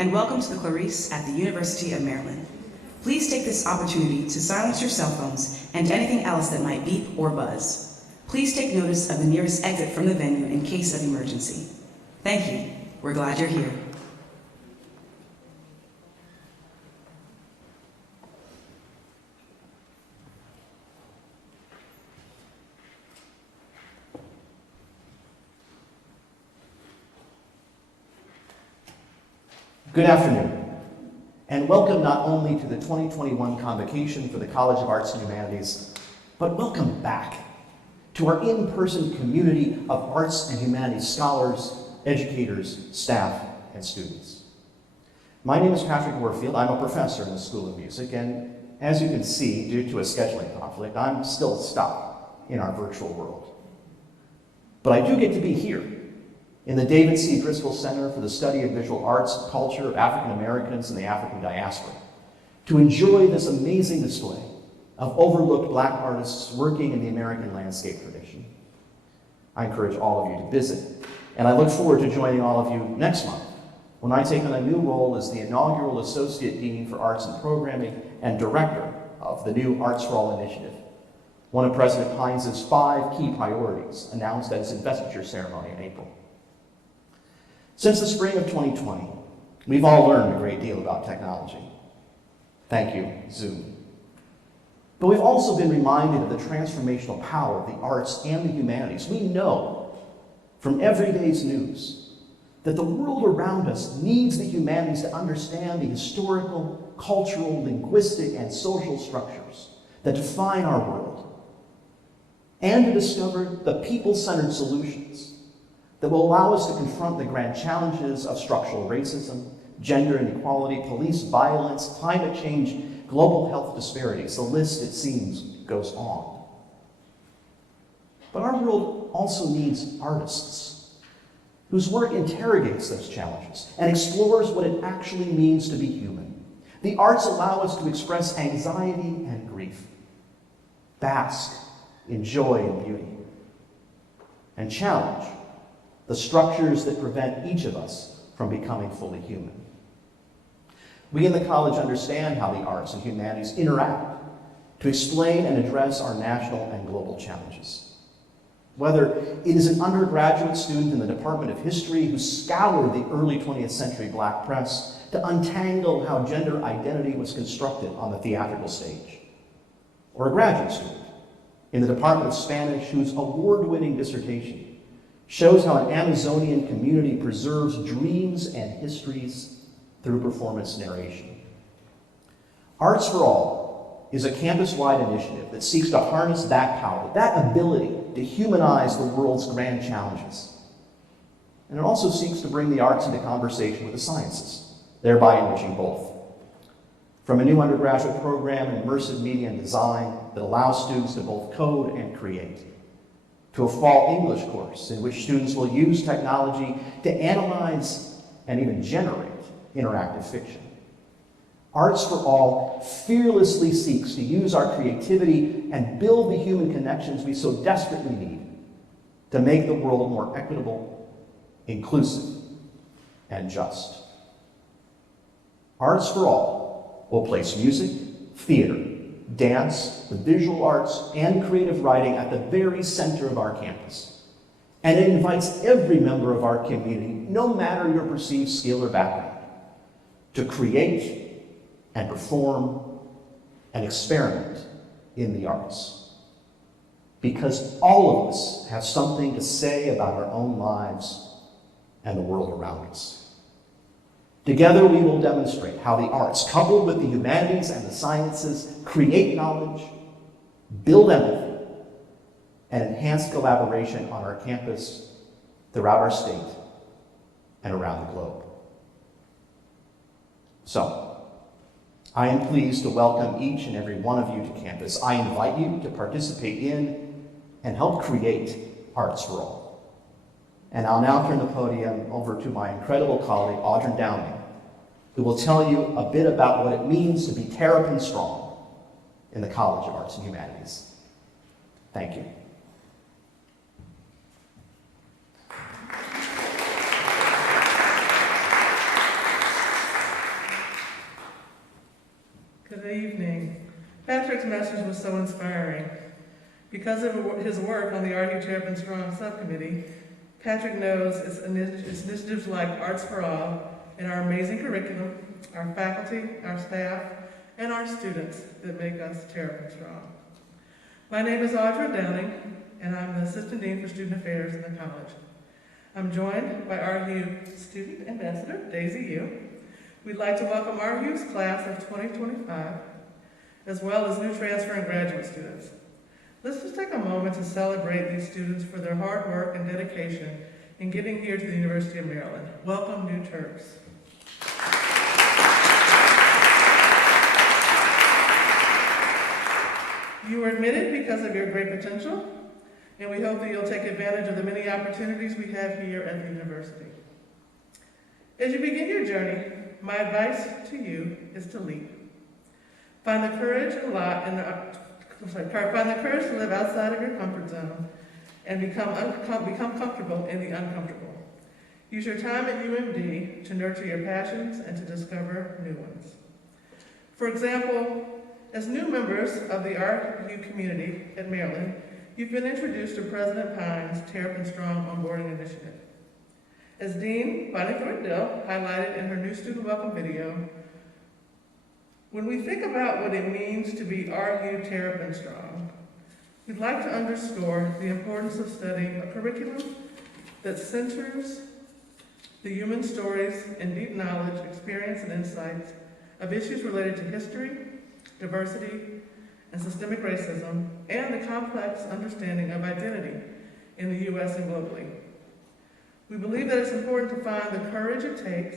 and welcome to the Clarice at the University of Maryland. Please take this opportunity to silence your cell phones and anything else that might beep or buzz. Please take notice of the nearest exit from the venue in case of emergency. Thank you. We're glad you're here. Good afternoon, and welcome not only to the 2021 Convocation for the College of Arts and Humanities, but welcome back to our in-person community of arts and humanities scholars, educators, staff, and students. My name is Patrick Warfield. I'm a professor in the School of Music, and as you can see, due to a scheduling conflict, I'm still stuck in our virtual world. But I do get to be here in the David C. Driscoll Center for the Study of Visual Arts and Culture of African Americans and the African Diaspora, to enjoy this amazing display of overlooked Black artists working in the American landscape tradition. I encourage all of you to visit, and I look forward to joining all of you next month when I take on a new role as the inaugural Associate Dean for Arts and Programming and Director of the new Arts for All initiative, one of President Hines' 5 key priorities announced at his investiture ceremony in April. Since the spring of 2020, we've all learned a great deal about technology. Thank you, Zoom. But we've also been reminded of the transformational power of the arts and the humanities. We know from everyday's news that the world around us needs the humanities to understand the historical, cultural, linguistic, and social structures that define our world, and to discover the people-centered solutions that will allow us to confront the grand challenges of structural racism, gender inequality, police violence, climate change, global health disparities. The list, it seems, goes on. But our world also needs artists whose work interrogates those challenges and explores what it actually means to be human. The arts allow us to express anxiety and grief, bask in joy and beauty, and challenge the structures that prevent each of us from becoming fully human. We in the college understand how the arts and humanities interact to explain and address our national and global challenges. Whether it is an undergraduate student in the Department of History who scoured the early 20th century Black press to untangle how gender identity was constructed on the theatrical stage, or a graduate student in the Department of Spanish whose award-winning dissertation shows how an Amazonian community preserves dreams and histories through performance narration. Arts for All is a campus-wide initiative that seeks to harness that power, that ability to humanize the world's grand challenges. And it also seeks to bring the arts into conversation with the sciences, thereby enriching both. From a new undergraduate program in immersive media and design that allows students to both code and create, to a fall English course in which students will use technology to analyze and even generate interactive fiction. Arts for All fearlessly seeks to use our creativity and build the human connections we so desperately need to make the world more equitable, inclusive, and just. Arts for All will place music, theater, dance, the visual arts, and creative writing at the very center of our campus. And it invites every member of our community, no matter your perceived skill or background, to create and perform and experiment in the arts. Because all of us have something to say about our own lives and the world around us. Together we will demonstrate how the arts, coupled with the humanities and the sciences, create knowledge, build empathy, and enhance collaboration on our campus, throughout our state, and around the globe. So, I am pleased to welcome each and every one of you to campus. I invite you to participate in and help create Arts for All. And I'll now turn the podium over to my incredible colleague, AUDRAN, who will tell you a bit about what it means to be Terrapin Strong in the College of Arts and Humanities. Thank you. Good evening. Patrick's message was so inspiring. Because of his work on the ARHU Chairman Strong Subcommittee, Patrick knows it's initiatives like Arts for All and our amazing curriculum, our faculty, our staff, and our students that make us Terrapin Strong. My name is AUDRAN Downing, and I'm the Assistant Dean for Student Affairs in the college. I'm joined by ARHU Student Ambassador, Daisy Yu. We'd like to welcome ARHU's class of 2025, as well as new transfer and graduate students. Let's just take a moment to celebrate these students for their hard work and dedication in getting here to the University of Maryland. Welcome, new Terps. You were admitted because of your great potential, and we hope that you'll take advantage of the many opportunities we have here at the university. As you begin your journey, my advice to you is to leap. Find the courage to live outside of your comfort zone and become comfortable in the uncomfortable. Use your time at UMD to nurture your passions and to discover new ones. For example, as new members of the ARHU community at Maryland, you've been introduced to President Pine's Terrapin Strong Onboarding Initiative. As Dean Bonnie Thornton-Dill highlighted in her new student welcome video, when we think about what it means to be ARHU Terrapin Strong, we'd like to underscore the importance of studying a curriculum that centers the human stories and deep knowledge, experience, and insights of issues related to history, diversity, and systemic racism, and the complex understanding of identity in the U.S. and globally. We believe that it's important to find the courage it takes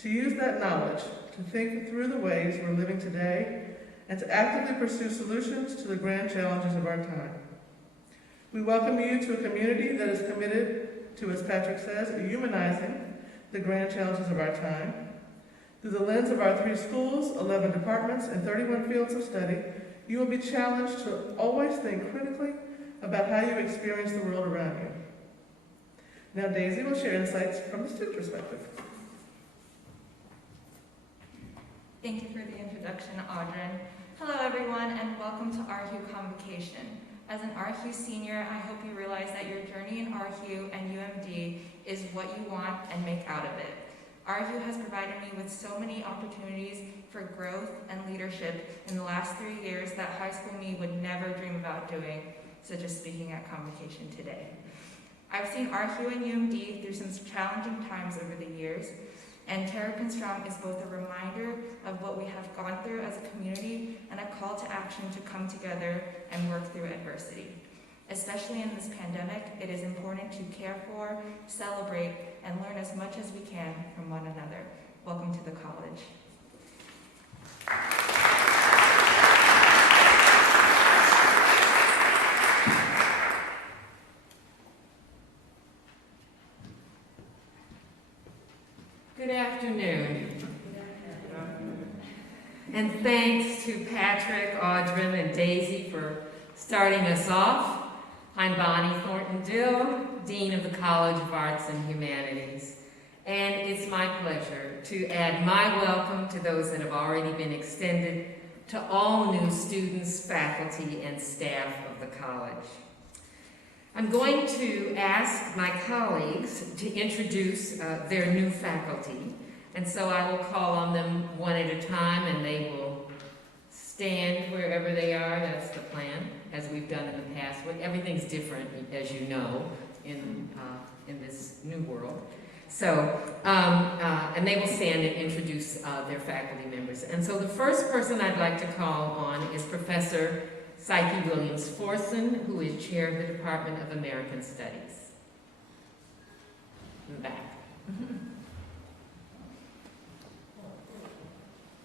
to use that knowledge to think through the ways we're living today and to actively pursue solutions to the grand challenges of our time. We welcome you to a community that is committed to, as Patrick says, humanizing the grand challenges of our time. Through the lens of our 3 schools, 11 departments, and 31 fields of study, you will be challenged to always think critically about how you experience the world around you. Now Daisy will share insights from the student perspective. Thank you for the introduction, Audran. Hello everyone, and welcome to ARHU Convocation. As an ARHU senior, I hope you realize that your journey in ARHU and UMD is what you want and make out of it. ARHU has provided me with so many opportunities for growth and leadership in the last 3 years that high school me would never dream about doing, such as speaking at Convocation today. I've seen ARHU and UMD through some challenging times over the years, and Terrapin Strong is both a reminder of what we have gone through as a community and a call to action to come together and work through adversity. Especially in this pandemic, it is important to care for, celebrate, and learn as much as we can from one another. Welcome to the college. Good afternoon. And thanks to Patrick, Audran, and Daisy for starting us off. I'm Bonnie Thornton-Dill, Dean of the College of Arts and Humanities. And it's my pleasure to add my welcome to those that have already been extended to all new students, faculty, and staff of the college. I'm going to ask my colleagues to introduce their new faculty, and so I will call on them one at a time, and they will stand wherever they are. That's the plan, as we've done in the past. Everything's different, as you know, in this new world. So, and they will stand and introduce their faculty members. And so the first person I'd like to call on is Professor Psyche Williams-Forson, who is chair of the Department of American Studies. In the back.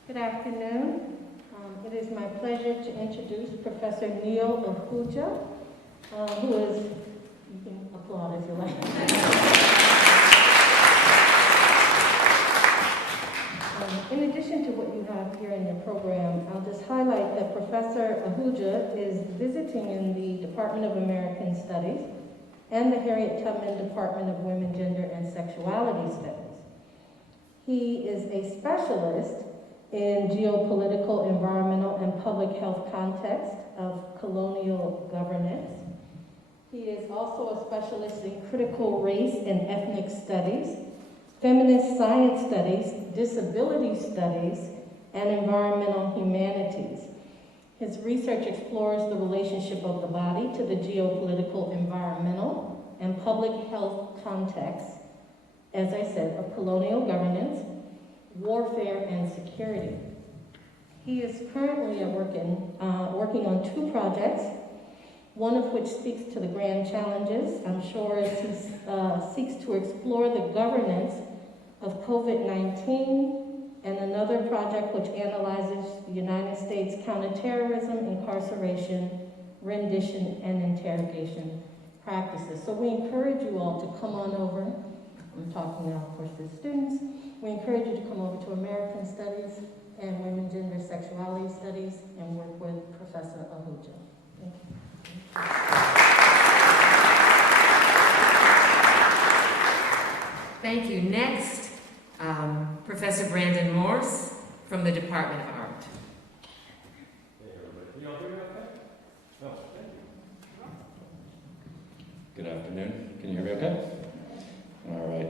Good afternoon. It is my pleasure to introduce Professor Neil Ahuja, who is, you can applaud if you like. In addition to what you have here in your program, I'll just highlight that Professor Ahuja is visiting in the Department of American Studies and the Harriet Tubman Department of Women, Gender, and Sexuality Studies. He is a specialist in geopolitical, environmental, and public health context of colonial governance. He is also a specialist in critical race and ethnic studies, feminist science studies, disability studies, and environmental humanities. His research explores the relationship of the body to the geopolitical, environmental, and public health context, as I said, of colonial governance, warfare, and security. He is currently working on 2 projects, one of which speaks to the grand challenges, I'm sure, as he seeks to explore the governance of COVID-19, and another project which analyzes the United States counterterrorism, incarceration, rendition, and interrogation practices. So we encourage you all to come on over. I'm talking now, of course, to students. We encourage you to come over to American Studies and Women, Gender, Sexuality Studies and work with Professor ARHU. Thank you. Thank you. Next, Professor Brandon Morse from the Department of Art. Hey everybody, can you all hear me okay? Oh, thank you. Good afternoon. Can you hear me okay? All right.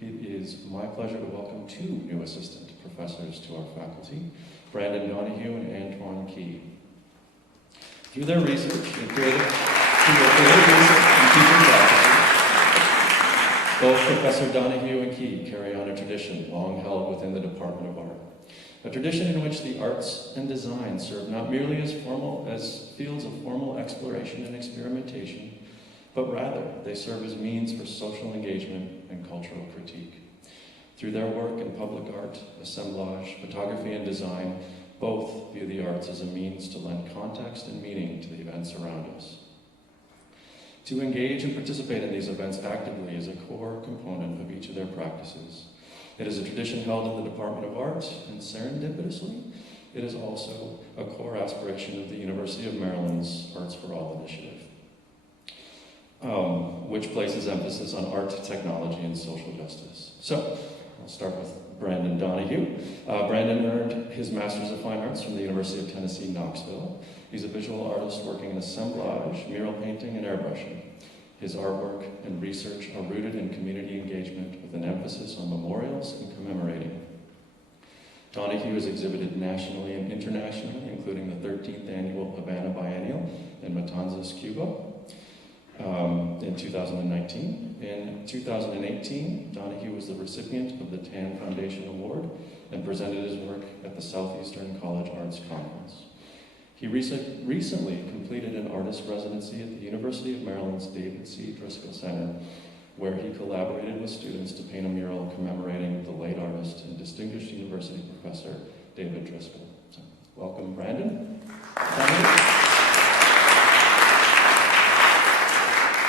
It is my pleasure to welcome 2 new assistant professors to our faculty, Brandon Donahue and Antoine Key. Through their research and creative research and teaching practices, both Professor Donahue and Key carry on a tradition long held within the Department of Art. A tradition in which the arts and design serve not merely as fields of formal exploration and experimentation, but rather they serve as means for social engagement and cultural critique. Through their work in public art, assemblage, photography, and design, both view the arts as a means to lend context and meaning to the events around us. To engage and participate in these events actively is a core component of each of their practices. It is a tradition held in the Department of Art, and serendipitously, it is also a core aspiration of the University of Maryland's Arts for All initiative, which places emphasis on art, technology, and social justice. So, I'll start with Brandon Donahue. Brandon earned his Master's of Fine Arts from the University of Tennessee, Knoxville. He's a visual artist working in assemblage, mural painting, and airbrushing. His artwork and research are rooted in community engagement with an emphasis on memorials and commemorating. Donahue is exhibited nationally and internationally, including the 13th Annual Havana Biennial in Matanzas, Cuba, in 2019. In 2018, Donahue was the recipient of the Tan Foundation Award and presented his work at the Southeastern College Arts Conference. He recently completed an artist residency at the University of Maryland's David C. Driscoll Center, where he collaborated with students to paint a mural commemorating the late artist and distinguished university professor, David Driscoll. So, welcome, Brandon.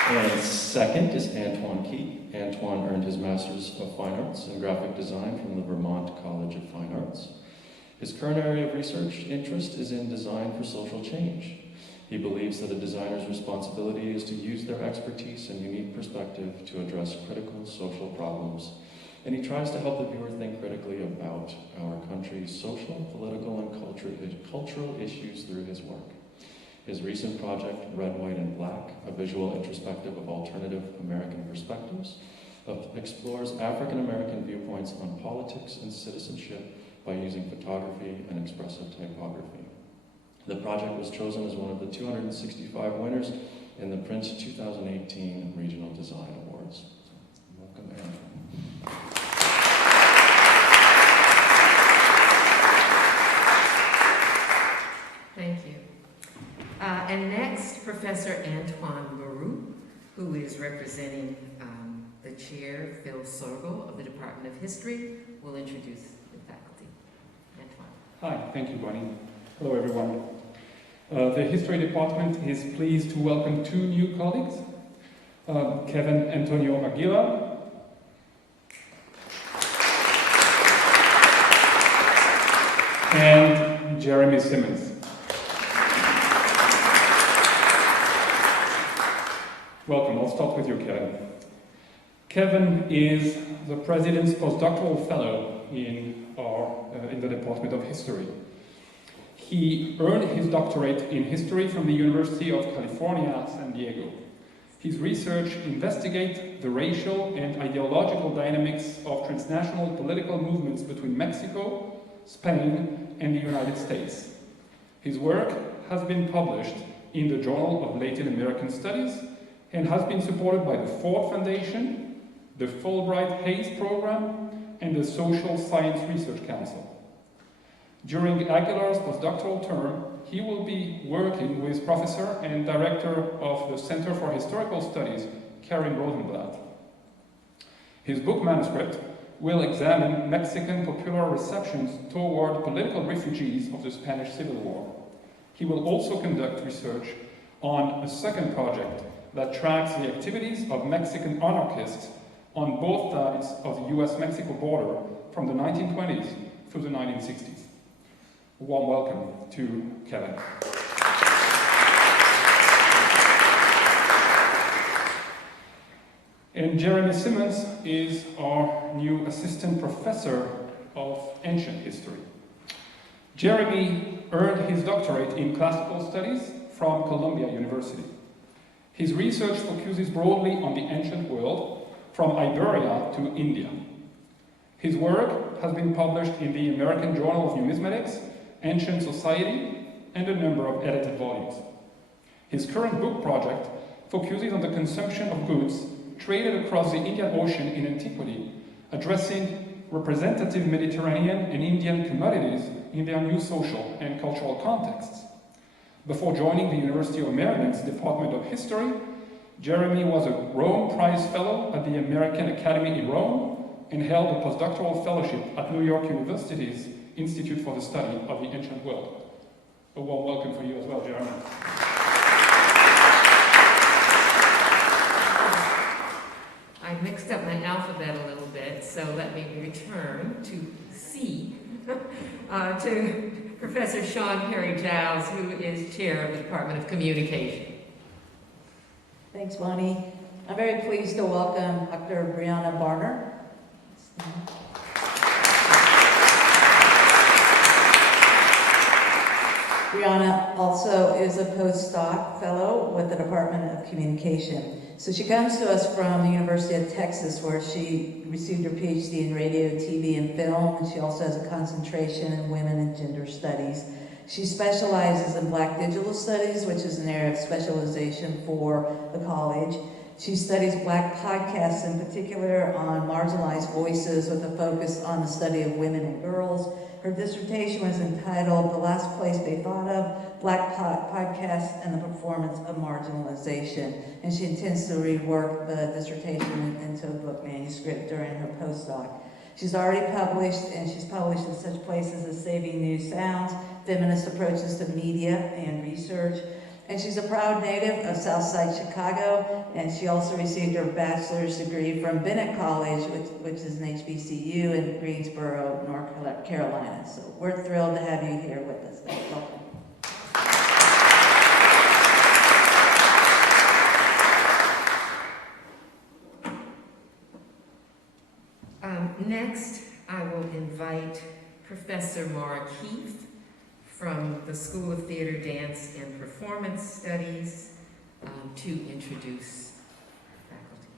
And second is Antoine Key. Antoine earned his Master's of Fine Arts in Graphic Design from the Vermont College of Fine Arts. His current area of research interest is in design for social change. He believes that a designer's responsibility is to use their expertise and unique perspective to address critical social problems, and he tries to help the viewer think critically about our country's social, political, and cultural issues through his work. His recent project, Red, White, and Black, a visual introspective of alternative American perspectives, explores African American viewpoints on politics and citizenship by using photography and expressive typography. The project was chosen as one of the 265 winners in the Print 2018 Regional Design Awards. Welcome, Anne. Thank you. And next, Professor Antoine Baru, who is representing the chair, Phil Sorgel of the Department of History, will introduce the faculty. Antoine. Hi, thank you, Bonnie. Hello, everyone. The History Department is pleased to welcome 2 new colleagues, Kevin Antonio Aguila and Jeremy Simmons. Welcome. I'll start with you, Kevin. Kevin is the President's postdoctoral fellow in the Department of History. He earned his doctorate in history from the University of California, San Diego. His research investigates the racial and ideological dynamics of transnational political movements between Mexico, Spain, and the United States. His work has been published in the Journal of Latin American Studies and has been supported by the Ford Foundation, the Fulbright Hays Program, and the Social Science Research Council. During Aguilar's postdoctoral term, he will be working with Professor and Director of the Center for Historical Studies, Karen Rosenblatt. His book manuscript will examine Mexican popular receptions toward political refugees of the Spanish Civil War. He will also conduct research on a second project that tracks the activities of Mexican anarchists on both sides of the US-Mexico border from the 1920s through the 1960s. A warm welcome to Kevin. And Jeremy Simmons is our new assistant professor of ancient history. Jeremy earned his doctorate in classical studies from Columbia University. His research focuses broadly on the ancient world, from Iberia to India. His work has been published in the American Journal of Numismatics, Ancient Society, and a number of edited volumes. His current book project focuses on the consumption of goods traded across the Indian Ocean in antiquity, addressing representative Mediterranean and Indian commodities in their new social and cultural contexts. Before joining the University of Maryland's Department of History, Jeremy was a Rome Prize Fellow at the American Academy in Rome and held a postdoctoral fellowship at New York University's Institute for the Study of the Ancient World. A warm welcome for you as well, Jeremy. I mixed up my alphabet a little bit, so let me return to C, to Professor Sean Perry-Giles, who is chair of the Department of Communication. Thanks, Bonnie. I'm very pleased to welcome Dr. Brianna Barner. Brianna also is a postdoc fellow with the Department of Communication. So she comes to us from the University of Texas, where she received her PhD in radio, TV, and film, and she also has a concentration in women and gender studies. She specializes in Black digital studies, which is an area of specialization for the college. She studies Black podcasts, in particular on marginalized voices, with a focus on the study of women and girls. Her dissertation was entitled "The Last Place They Thought of: Black Podcasts and the Performance of Marginalization," and she intends to rework the dissertation into a book manuscript during her postdoc. She's already published, and she's published in such places as Saving New Sounds, Feminist Approaches to Media and Research. And she's a proud native of Southside Chicago, and she also received her bachelor's degree from Bennett College, which is an HBCU in Greensboro, North Carolina. So we're thrilled to have you here with us. Welcome. Next, I will invite Professor Maura Keith from the School of Theater, Dance, and Performance Studies to introduce faculty.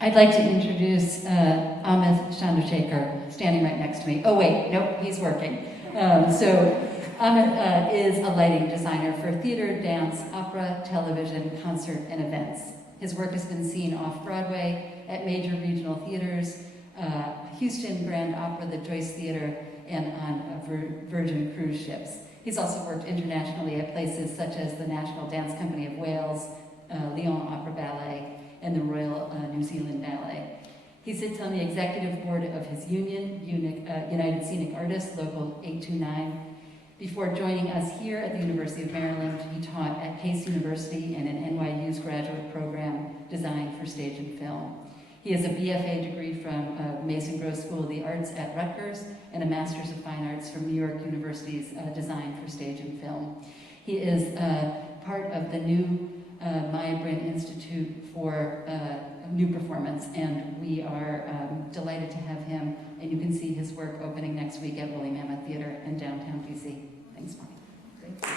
I'd like to introduce Amit Chandrasekhar, standing right next to me. Oh wait, nope, he's working. So Amit is a lighting designer for theater, dance, opera, television, concert, and events. His work has been seen off-Broadway at major regional theaters, Houston Grand Opera, the Joyce Theater, and on Virgin cruise ships. He's also worked internationally at places such as the National Dance Company of Wales, Lyon Opera Ballet, and the Royal New Zealand Ballet. He sits on the executive board of his union, United Scenic Artists, Local 829. Before joining us here at the University of Maryland, he taught at Pace University and in NYU's graduate program, Design for Stage and Film. He has a BFA degree from Mason Gross School of the Arts at Rutgers and a Master's of Fine Arts from New York University's Design for Stage and Film. He is part of the new Maya Brin Institute for new performance, and we are delighted to have him, and you can see his work opening next week at Woolly Mammoth Theater in downtown DC. Thanks, Bonnie. Thank you.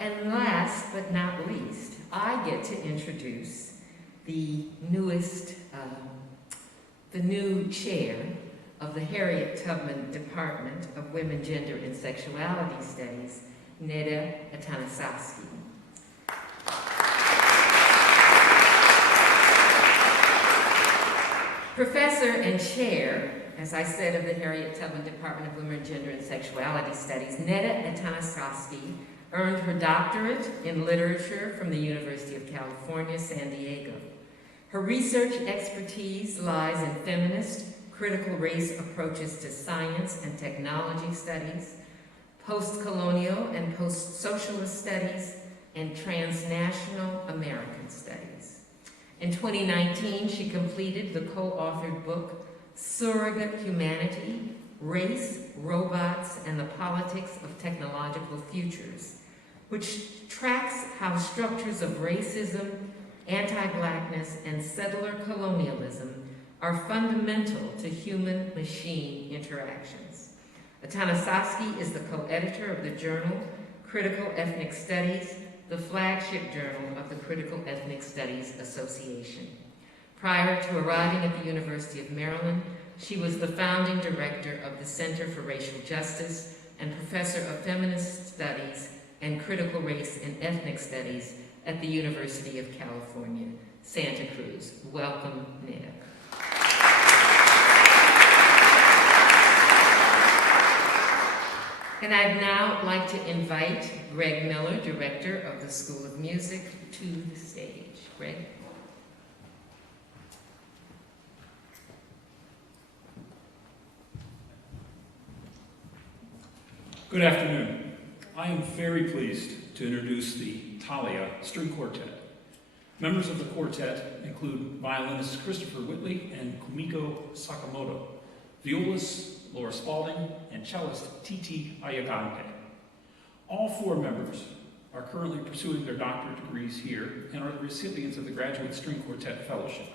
And last but not least, I get to introduce the new chair of the Harriet Tubman Department of Women, Gender, and Sexuality Studies, Neda Atanasowski. Professor and chair, as I said, of the Harriet Tubman Department of Women, Gender, and Sexuality Studies, Neda Atanasowski earned her doctorate in literature from the University of California, San Diego. Her research expertise lies in feminist, critical race approaches to science and technology studies, post-colonial and post-socialist studies, and transnational American studies. In 2019, she completed the co-authored book, Surrogate Humanity, Race, Robots, and the Politics of Technological Futures, which tracks how structures of racism, anti-Blackness, and settler colonialism are fundamental to human-machine interactions. Atanasowski is the co-editor of the journal Critical Ethnic Studies, the flagship journal of the Critical Ethnic Studies Association. Prior to arriving at the University of Maryland, she was the founding director of the Center for Racial Justice and professor of feminist studies and critical race and ethnic studies at the University of California, Santa Cruz. Welcome, Neda. And I'd now like to invite Greg Miller, director of the School of Music, to the stage. Greg? Good afternoon. I am very pleased to introduce the THALEA String Quartet. Members of the quartet include violinist Christopher Whitley and Kumiko Sakamoto, violist Laura Spalding, and cellist Titi Ayagante. All four members are currently pursuing their doctorate degrees here and are the recipients of the Graduate String Quartet Fellowship.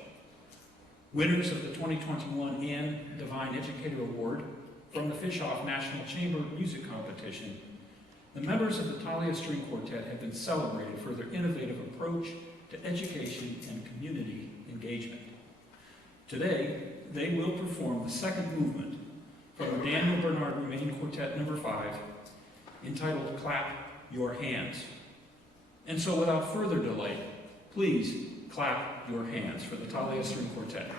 Winners of the 2021 Ann Devine Educator Award from the Fishoff National Chamber Music Competition, the members of the THALEA String Quartet have been celebrated for their innovative approach to education and community engagement. Today, they will perform the second movement from the Daniel Bernard Remain Quartet No. 5, entitled Clap Your Hands. And so without further delay, please clap your hands for the THALEA String Quartet.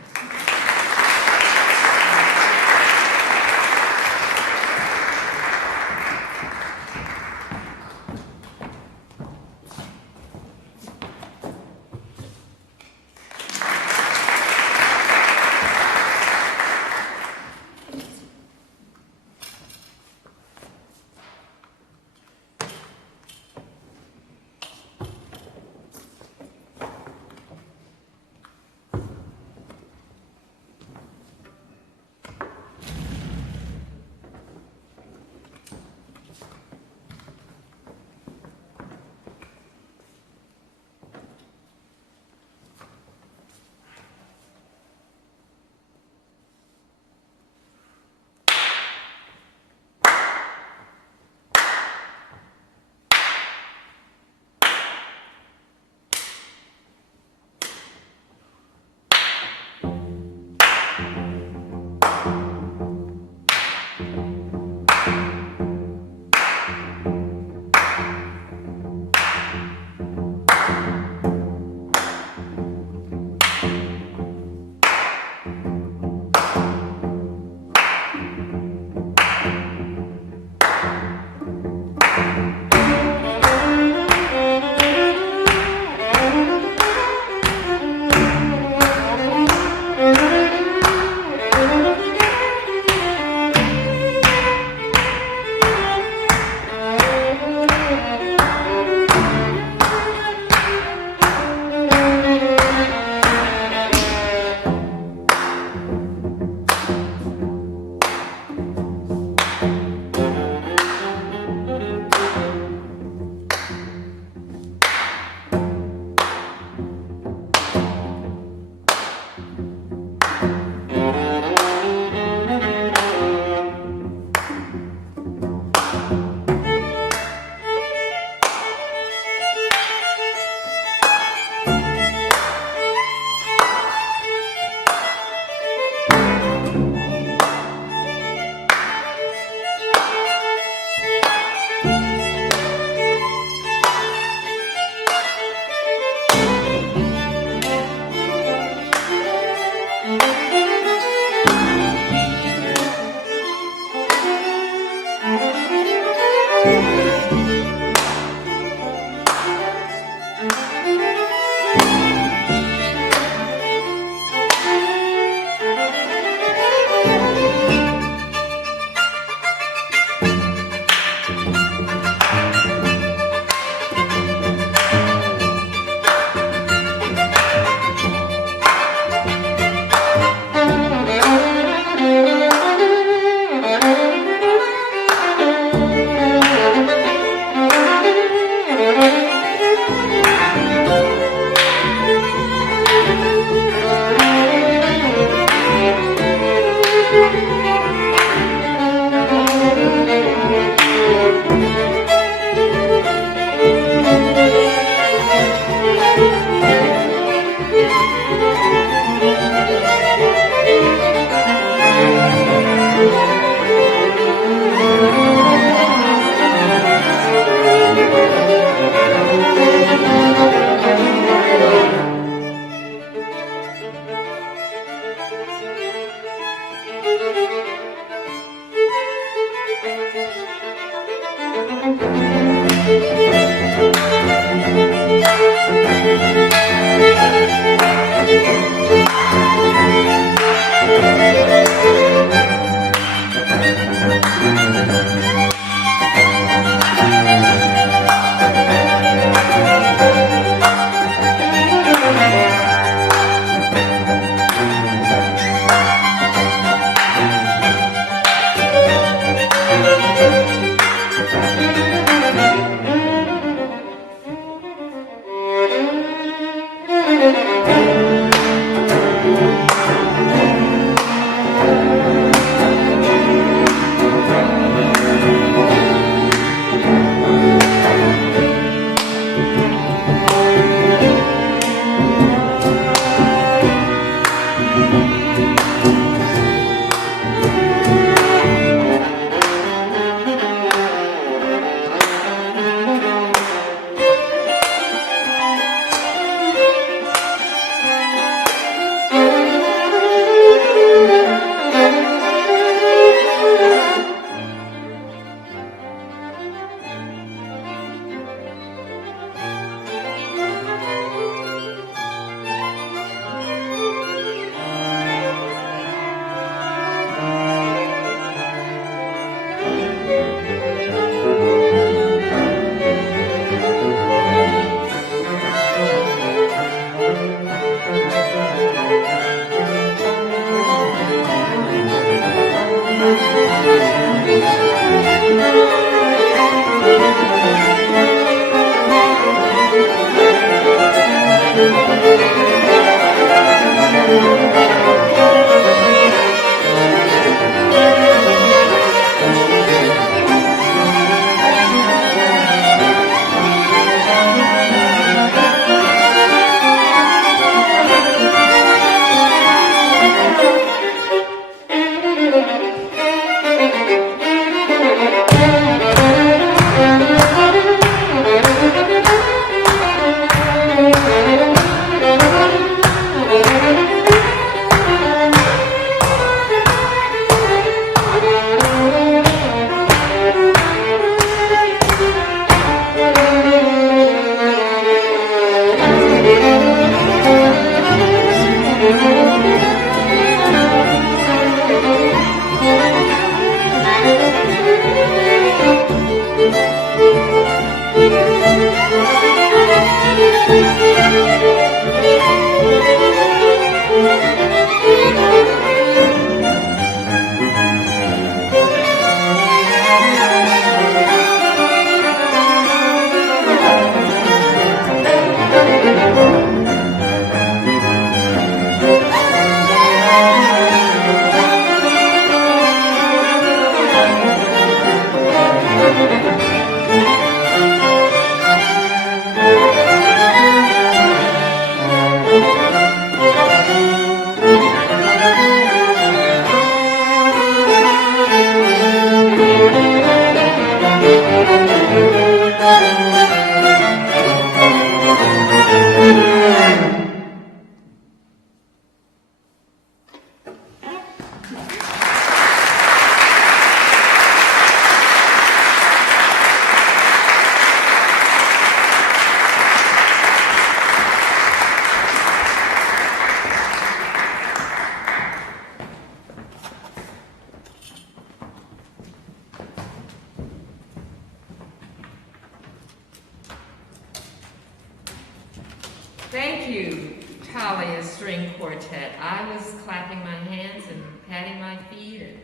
Thank you, THALEA String Quartet. I was clapping my hands and patting my feet and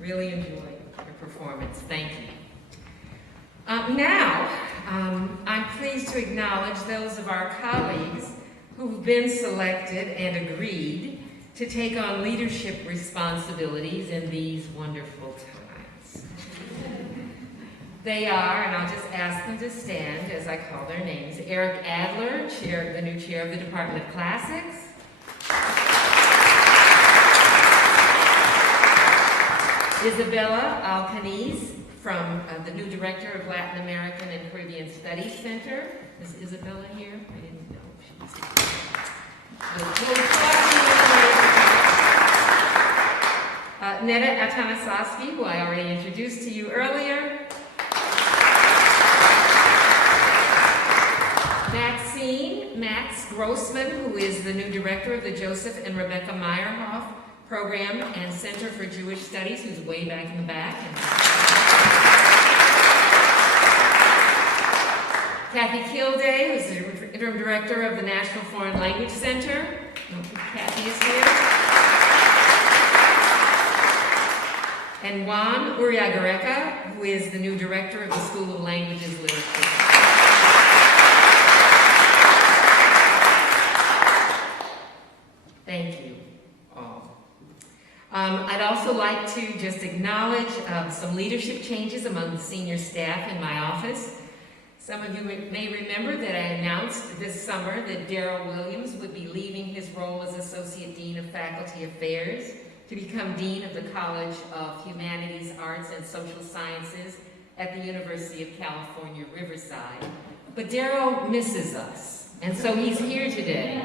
really enjoyed your performance. Thank you. Now, I'm pleased to acknowledge those of our colleagues who've been selected and agreed to take on leadership responsibilities in these wonderful times. They are, and I'll just ask them to stand as I call their names, Eric Adler, the new chair of the Department of Classics. Isabella Alcanese, from the new director of Latin American and Caribbean Studies Center. Is Isabella here? I didn't know if she was here. Netta Atanasovsky, who I already introduced to you earlier. Max Grossman, who is the new director of the Joseph and Rebecca Meyerhoff Program and Center for Jewish Studies, who's way back in the back. Kathy Kilday, who's the interim director of the National Foreign Language Center. Kathy is here. And Juan Uriagareka, who is the new director of the School of Languages Literature. Thank you all. I'd also like to just acknowledge some leadership changes among the senior staff in my office. Some of you may remember that I announced this summer that Darrell Williams would be leaving his role as Associate Dean of Faculty Affairs to become Dean of the College of Humanities, Arts, and Social Sciences at the University of California, Riverside. But Darrell misses us, and so he's here today.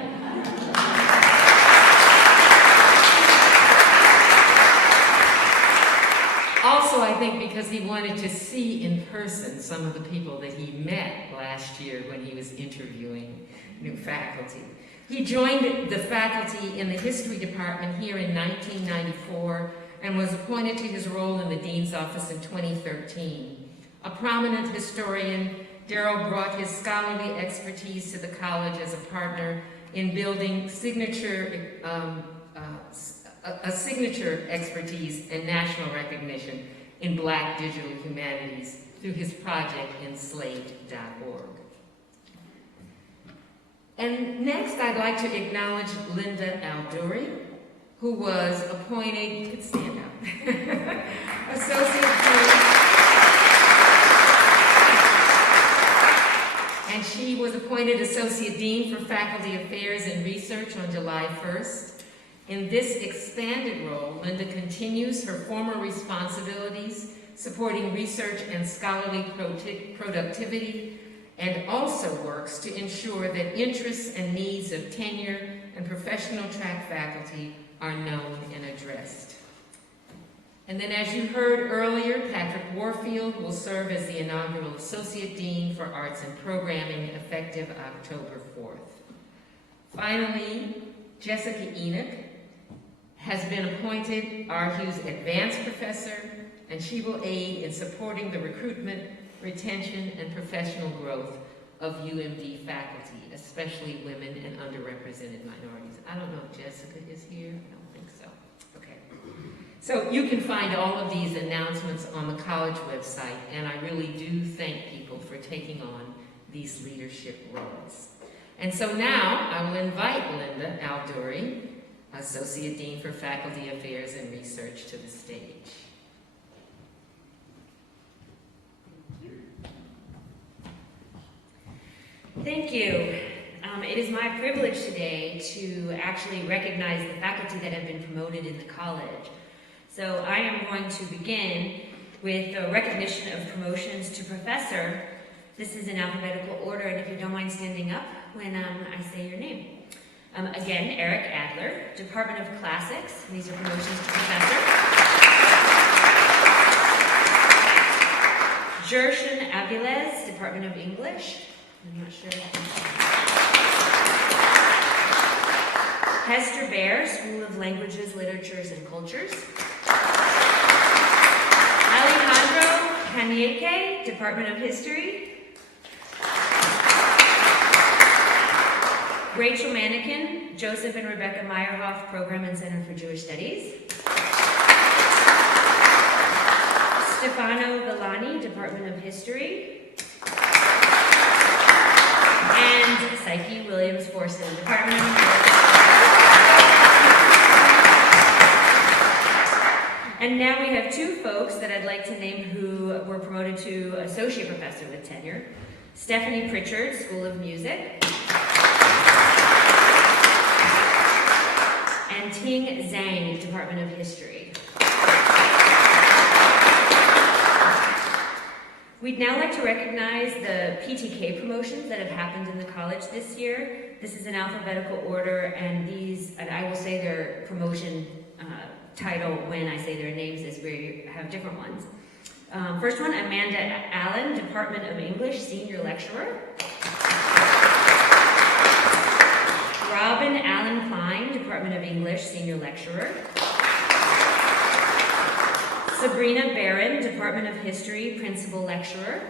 Also, I think because he wanted to see in person some of the people that he met last year when he was interviewing new faculty. He joined the faculty in the history department here in 1994 and was appointed to his role in the dean's office in 2013. A prominent historian, Darrell brought his scholarly expertise to the college as a partner in building signature expertise and national recognition in Black digital humanities through his project enslaved.org. And next, I'd like to acknowledge Linda ALDOORY, who was appointed, you could stand up, and she was appointed Associate Dean for Faculty Affairs and Research on July 1st. In this expanded role, Linda continues her former responsibilities supporting research and scholarly productivity, and also works to ensure that interests and needs of tenure and professional track faculty are known and addressed. And then, as you heard earlier, Patrick Warfield will serve as the inaugural Associate Dean for Arts and Programming effective October 4th. Finally, Jessica Enoch has been appointed ARHU's Advanced Professor, and she will aid in supporting the recruitment, retention, and professional growth of UMD faculty, especially women and underrepresented minorities. I don't know if Jessica is here. I don't think so. Okay. So you can find all of these announcements on the college website, and I really do thank people for taking on these leadership roles. And so now I will invite Linda ALDOORY, Associate Dean for Faculty Affairs and Research, to the stage. Thank you. It is my privilege today to actually recognize the faculty that have been promoted in the college. So I am going to begin with the recognition of promotions to professor. This is in alphabetical order, and if you don't mind standing up when I say your name. Again, Eric Adler, Department of Classics. These are promotions to professor. Jershan Aviles, Department of English. I'm not sure. Hester Bear, School of Languages, Literatures, and Cultures. Alejandro Cañete, Department of History. Rachel Manikin, Joseph and Rebecca Meyerhoff Program and Center for Jewish Studies. Stefano Villani, Department of History. And Psyche Williams Forson, Department of And now we have two folks that I'd like to name who were promoted to Associate Professor with tenure. Stephanie Pritchard, School of Music. And Ting Zhang, Department of History. We'd now like to recognize the PTK promotions that have happened in the college this year. This is in alphabetical order, and these, and I will say their promotion title when I say their names is we have different ones. First one, Amanda Allen, Department of English, Senior Lecturer. Robin Allen Klein, Department of English, Senior Lecturer. Sabrina Barron, Department of History, Principal Lecturer.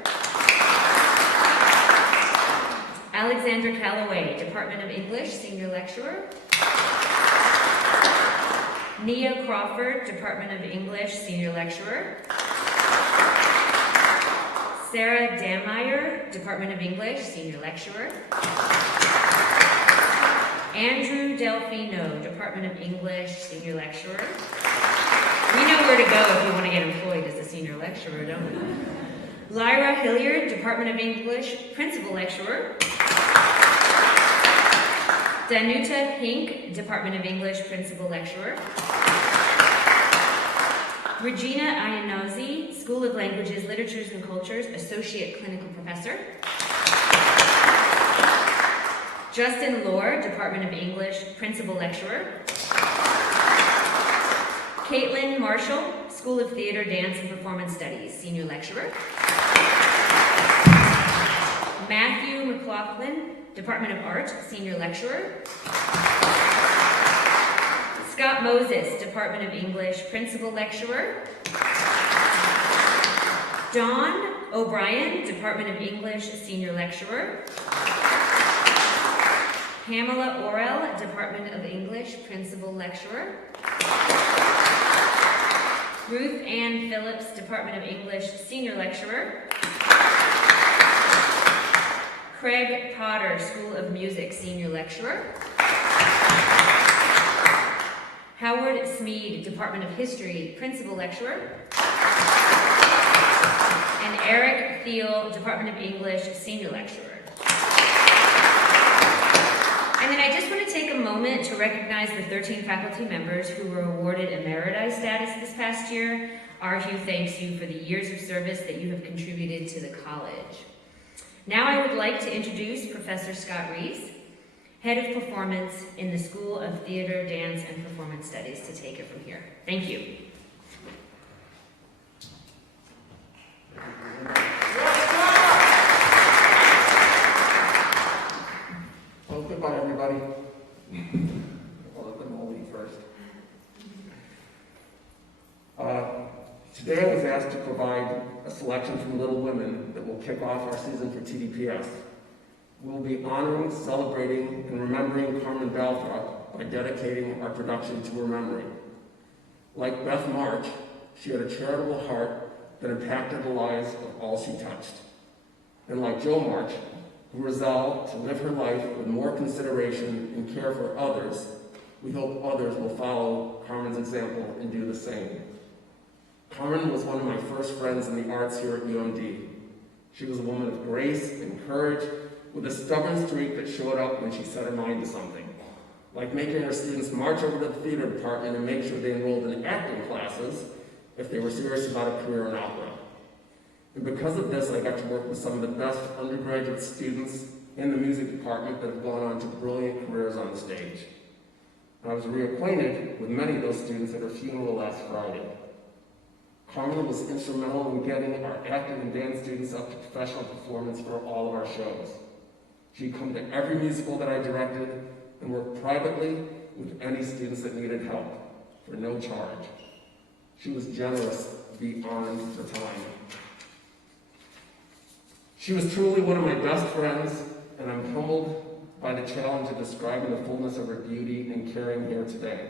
Alexandra Calloway, Department of English, Senior Lecturer. Nia Crawford, Department of English, Senior Lecturer. Sarah Dameyer, Department of English, Senior Lecturer. Andrew Delfino, Department of English, Senior Lecturer. We know where to go if you want to get employed as a senior lecturer, don't we? Lyra Hilliard, Department of English, Principal Lecturer. Danuta Hink, Department of English, Principal Lecturer. Regina Iannozzi, School of Languages, Literatures and Cultures, Associate Clinical Professor. Justin Lohr, Department of English, Principal Lecturer. Caitlin Marshall, School of Theater, Dance and Performance Studies, Senior Lecturer. Matthew McLaughlin, Department of Art, Senior Lecturer. Scott Moses, Department of English, Principal Lecturer. Dawn O'Brien, Department of English, Senior Lecturer. Pamela Orell, Department of English, Principal Lecturer. Ruth Ann Phillips, Department of English, Senior Lecturer. Craig Potter, School of Music, Senior Lecturer. Howard Smead, Department of History, Principal Lecturer. And Eric Thiel, Department of English, Senior Lecturer. And then I just want to take a moment to recognize the 13 faculty members who were awarded emeriti status this past year. ARHU thanks you for the years of service that you have contributed to the college. Now I would like to introduce Professor Scott REESE, Head of Performance in the School of Theater, Dance, and Performance Studies, to take it from here. Thank you. Well, goodbye, everybody. I'll let them all leave first. Today I was asked to provide a selection from Little Women that will kick off our season for TDPS. We'll be honoring, celebrating, and remembering Carmen Balthrop by dedicating our production to her memory. Like Beth March, she had a charitable heart that impacted the lives of all she touched. And like Jo March, who resolved to live her life with more consideration and care for others, we hope others will follow Carmen's example and do the same. Carmen was one of my first friends in the arts here at UMD. She was a woman of grace and courage, with a stubborn streak that showed up when she set her mind to something, like making her students march over to the theater department and make sure they enrolled in acting classes if they were serious about a career in opera. And because of this, I got to work with some of the best undergraduate students in the music department that have gone on to brilliant careers on the stage. And I was reacquainted with many of those students at her funeral last Friday. Carmen was instrumental in getting our acting and dance students up to professional performance for all of our shows. She'd come to every musical that I directed and worked privately with any students that needed help for no charge. She was generous beyond the time. She was truly one of my best friends, and I'm humbled by the challenge of describing the fullness of her beauty and caring here today.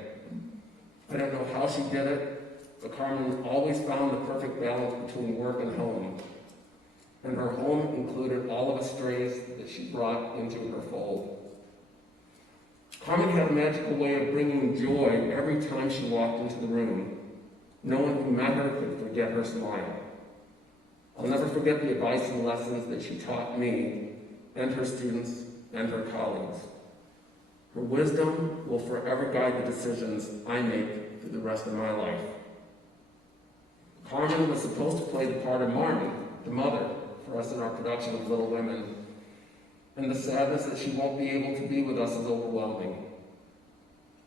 I don't know how she did it, but Carmen always found the perfect balance between work and home. And her home included all of the strays that she brought into her fold. Carmen had a magical way of bringing joy every time she walked into the room. No one who met her could forget her smile. I'll never forget the advice and lessons that she taught me and her students and her colleagues. Her wisdom will forever guide the decisions I make through the rest of my life. Carmen was supposed to play the part of Marnie, the mother, for us in our production of Little Women, and the sadness that she won't be able to be with us is overwhelming.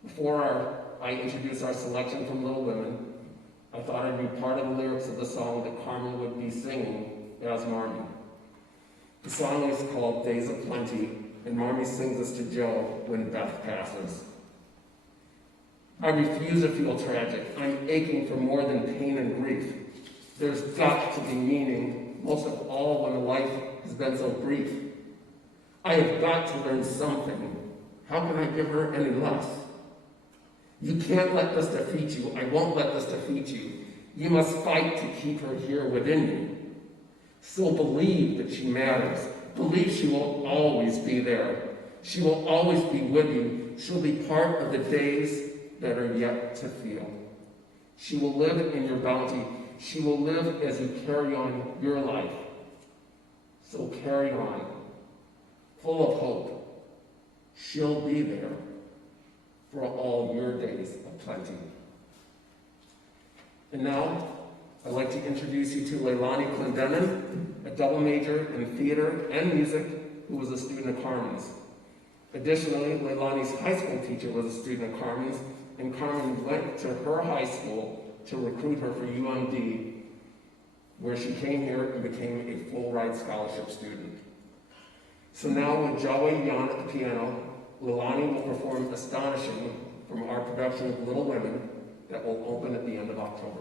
Before our I introduce our selection from Little Women, I thought I'd read part of the lyrics of the song that Carmen would be singing as Marmy. The song is called Days of Plenty, and Marmy sings this to Joe when Beth passes. I refuse to feel tragic. I'm aching for more than pain and grief. There's got to be meaning, most of all when life has been so brief. I have got to learn something. How can I give her any less? You can't let this defeat you. I won't let this defeat you. You must fight to keep her here within you. So believe that she matters. Believe she will always be there. She will always be with you. She'll be part of the days that are yet to feel. She will live in your bounty. She will live as you carry on your life. So carry on, full of hope. She'll be there for all your days of plenty. And now, I'd like to introduce you to LEILANI CLENDENIN, a double major in theater and music who was a student of Carmen's. Additionally, LEILANI's high school teacher was a student of Carmen's, and Carmen went to her high school to recruit her for UMD, where she came here and became a full ride scholarship student. So now with Jawa Yan at the piano, LEILANI will perform Astonishing from our production of Little Women that will open at the end of October.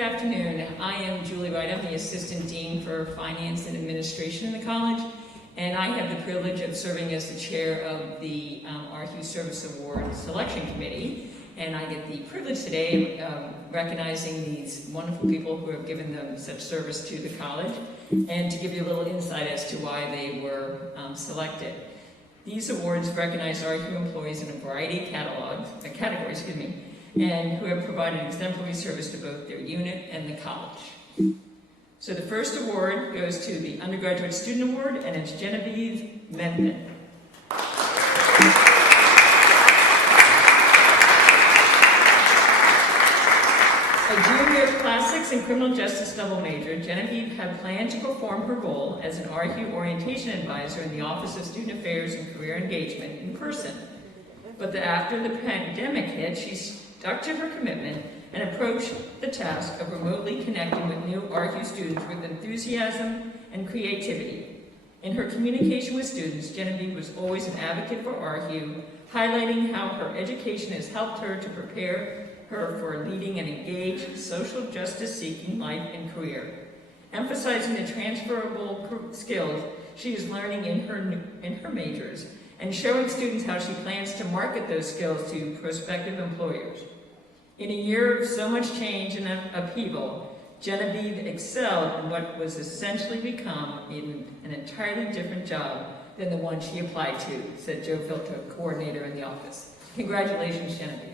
afternoon. I am Julie Wright. I'm the Assistant Dean for Finance and Administration in the college, and I have the privilege of serving as the chair of the ARHU Service Award Selection Committee, and I get the privilege today of recognizing these wonderful people who have given them such service to the college, and to give you a little insight as to why they were selected. These awards recognize ARHU employees in a variety of categories, and who have provided exemplary service to both their unit and the college. So the first award goes to the Undergraduate Student Award, and it's Genevieve Mendon. A junior classics and criminal justice double major, Genevieve had planned to perform her role as an ARHU orientation advisor in the Office of Student Affairs and Career Engagement in person. But after the pandemic hit, she stuck to her commitment and approached the task of remotely connecting with new ARHU students with enthusiasm and creativity. In her communication with students, Genevieve was always an advocate for ARHU, highlighting how her education has helped her to prepare her for leading an engaged, social justice-seeking life and career, emphasizing the transferable skills she is learning in her majors, and showing students how she plans to market those skills to prospective employers. In a year of so much change and upheaval, Genevieve excelled in what was essentially become an entirely different job than the one she applied to, said Joe Filter, coordinator in the office. Congratulations, Genevieve.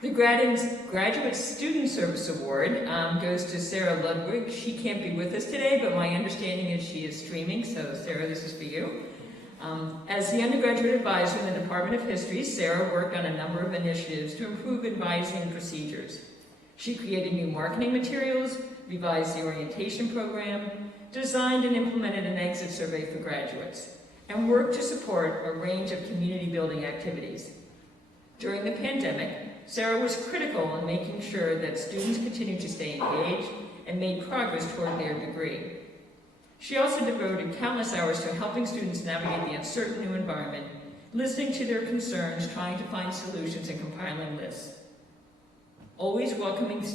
The Graduate Student Service Award goes to Sarah Ludwig. She can't be with us today, but my understanding is she is streaming, so Sarah, this is for you. As the undergraduate advisor in the Department of History, Sarah worked on a number of initiatives to improve advising procedures. She created new marketing materials, revised the orientation program, designed and implemented an exit survey for graduates, and worked to support a range of community building activities. During the pandemic, Sarah was critical in making sure that students continued to stay engaged and made progress toward their degree. She also devoted countless hours to helping students navigate the uncertain new environment, listening to their concerns, trying to find solutions, and compiling lists. Always welcoming with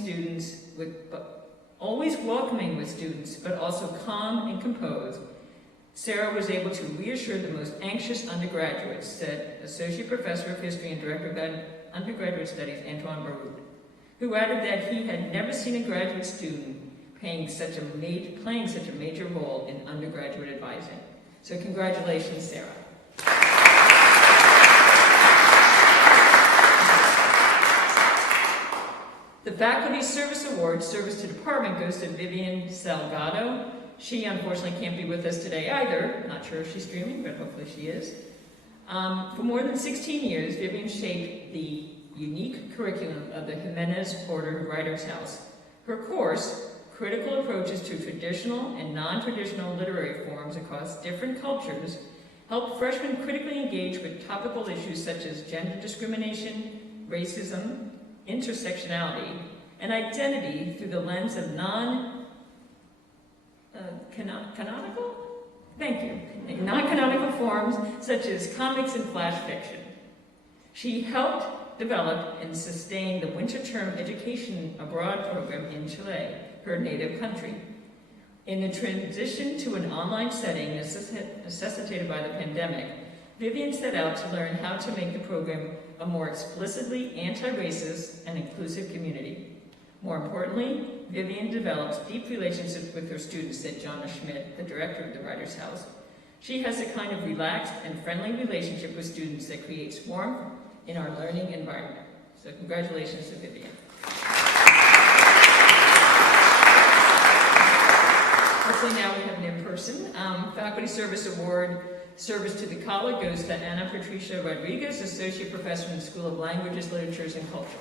students, but also calm and composed, Sarah was able to reassure the most anxious undergraduates, said Associate Professor of History and Director of Undergraduate Studies, Antoine Baroud, who added that he had never seen a graduate student playing such a major role in undergraduate advising. So congratulations, Sarah. The Faculty Service Award, Service to Department, goes to Vivian Salgado. She unfortunately can't be with us today either. Not sure if she's streaming, but hopefully she is. For more than 16 years, Vivian shaped the unique curriculum of the Jimenez Porter Writers House. Her course, Critical Approaches to Traditional and Non-Traditional Literary Forms Across Different Cultures, helped freshmen critically engage with topical issues such as gender discrimination, racism, intersectionality, and identity through the lens of non-canonical forms such as comics and flash fiction. She helped develop and sustain the winter term education abroad program in Chile, her native country. In the transition to an online setting necessitated by the pandemic, Vivian set out to learn how to make the program a more explicitly anti-racist and inclusive community. More importantly, Vivian develops deep relationships with her students, said Jonna Schmidt, the director of the Writers House. She has a kind of relaxed and friendly relationship with students that creates warmth in our learning environment. So congratulations to Vivian. Hopefully now we have an in-person. Faculty Service Award, Service to the College, goes to Ana Patricia Rodriguez, Associate Professor in the School of Languages, Literatures, and Cultures.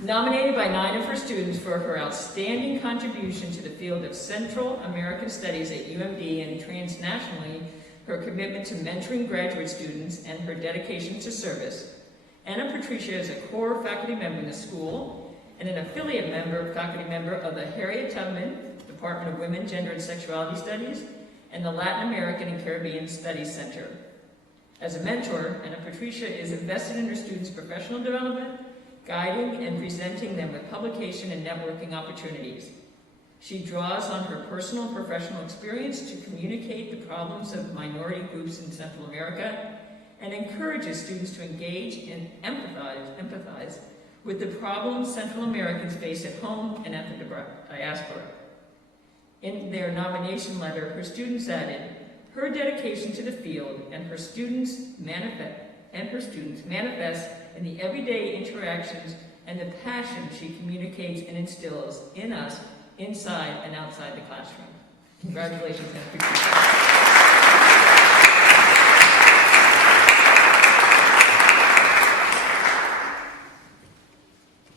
Nominated by 9 of her students for her outstanding contribution to the field of Central American Studies at UMD and transnationally, her commitment to mentoring graduate students, and her dedication to service, Ana Patricia is a core faculty member in the school and an affiliate faculty member of the Harriet Tubman, the Department of Women, Gender, and Sexuality Studies, and the Latin American and Caribbean Studies Center. As a mentor, Anna Patricia is invested in her students' professional development, guiding and presenting them with publication and networking opportunities. She draws on her personal and professional experience to communicate the problems of minority groups in Central America and encourages students to engage and empathize with the problems Central Americans face at home and at the diaspora. In their nomination letter, her students added, her dedication to the field and her students manifest in the everyday interactions and the passion she communicates and instills in us inside and outside the classroom. Congratulations, Anna Patricia.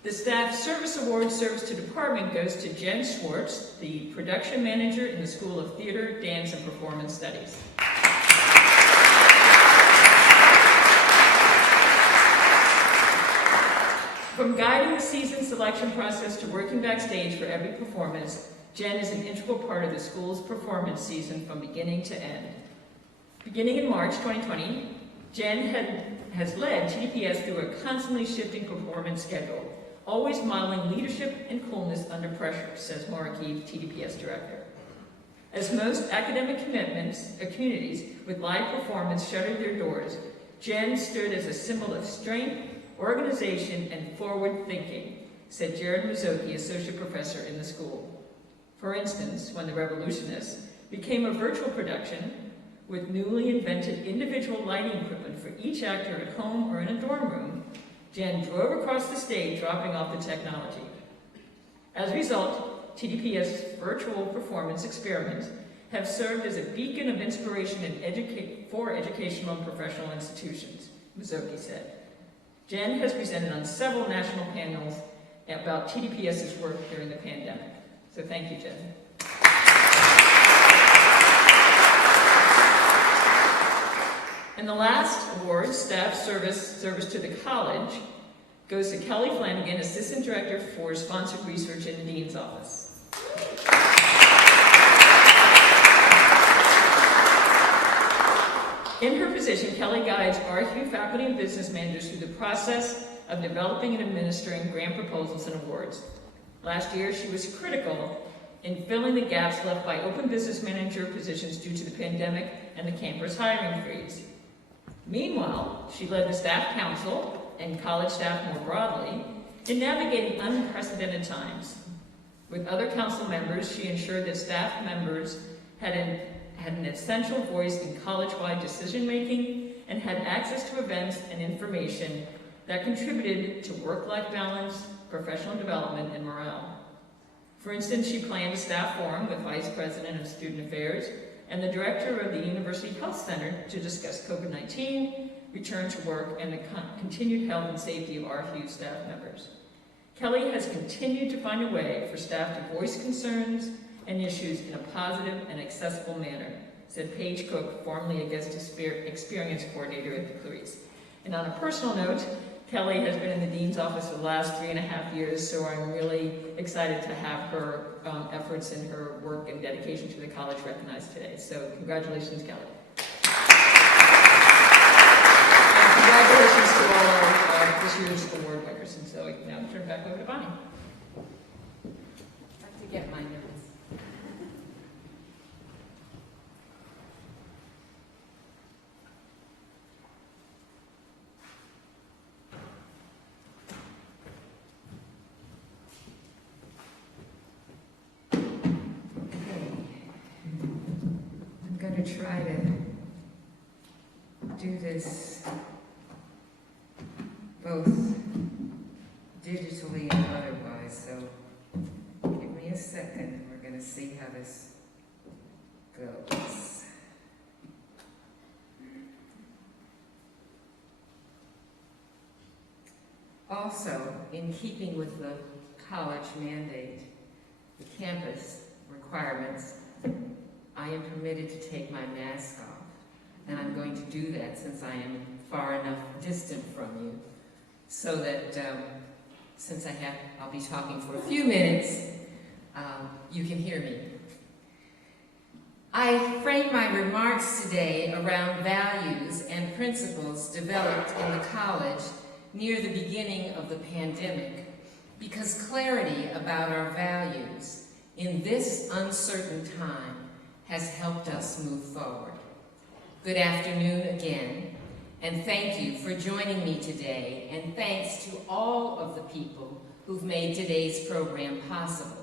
The Staff Service Award Service to Department goes to Jen Schwartz, the production manager in the School of Theater, Dance, and Performance Studies. From guiding the season selection process to working backstage for every performance, Jen is an integral part of the school's performance season from beginning to end. Beginning in March 2020, Jen has led TDPS through a constantly shifting performance schedule, always modeling leadership and coolness under pressure, says Maura Keefe, TDPS director. As most academic communities with live performance shuttered their doors, Jen stood as a symbol of strength, organization, and forward thinking, said Jared Mazzocchi, associate professor in the school. For instance, when The Revolutionists became a virtual production with newly invented individual lighting equipment for each actor at home or in a dorm room, Jen drove across the stage, dropping off the technology. As a result, TDPS's virtual performance experiments have served as a beacon of inspiration for educational and professional institutions, Mazzocchi said. Jen has presented on several national panels about TDPS's work during the pandemic. So thank you, Jen. And the last award, Staff Service to the College, goes to Kelly Flanagan, Assistant Director for Sponsored Research in the Dean's Office. In her position, Kelly guides ARHU faculty and business managers through the process of developing and administering grant proposals and awards. Last year, she was critical in filling the gaps left by open business manager positions due to the pandemic and the campus hiring freeze. Meanwhile, she led the staff council and college staff more broadly in navigating unprecedented times. With other council members, she ensured that staff members had an essential voice in college-wide decision-making and had access to events and information that contributed to work-life balance, professional development, and morale. For instance, she planned a staff forum with Vice President of Student Affairs and the Director of the University Health Center to discuss COVID-19, return to work, and the continued health and safety of ARHU staff members. Kelly has continued to find a way for staff to voice concerns and issues in a positive and accessible manner, said Paige Cook, formerly a guest experience coordinator at the Clarice. And on a personal note, Kelly has been in the Dean's Office for the last 3.5 years, so I'm really excited to have her efforts and her work and dedication to the college recognized today. So congratulations, Kelly. And congratulations to all our this year's award winners. And so now I turn back over to Bonnie. I have to get my notes. Try to do this both digitally and otherwise, so give me a second and we're going to see how this goes. Also, in keeping with the college mandate, the campus requirements, I am permitted to take my mask off, and I'm going to do that since I am far enough distant from you, so that since I'll be talking for a few minutes, You can hear me. I frame my remarks today around values and principles developed in the college near the beginning of the pandemic, because clarity about our values in this uncertain time has helped us move forward. Good afternoon again, and thank you for joining me today, and thanks to all of the people who've made today's program possible.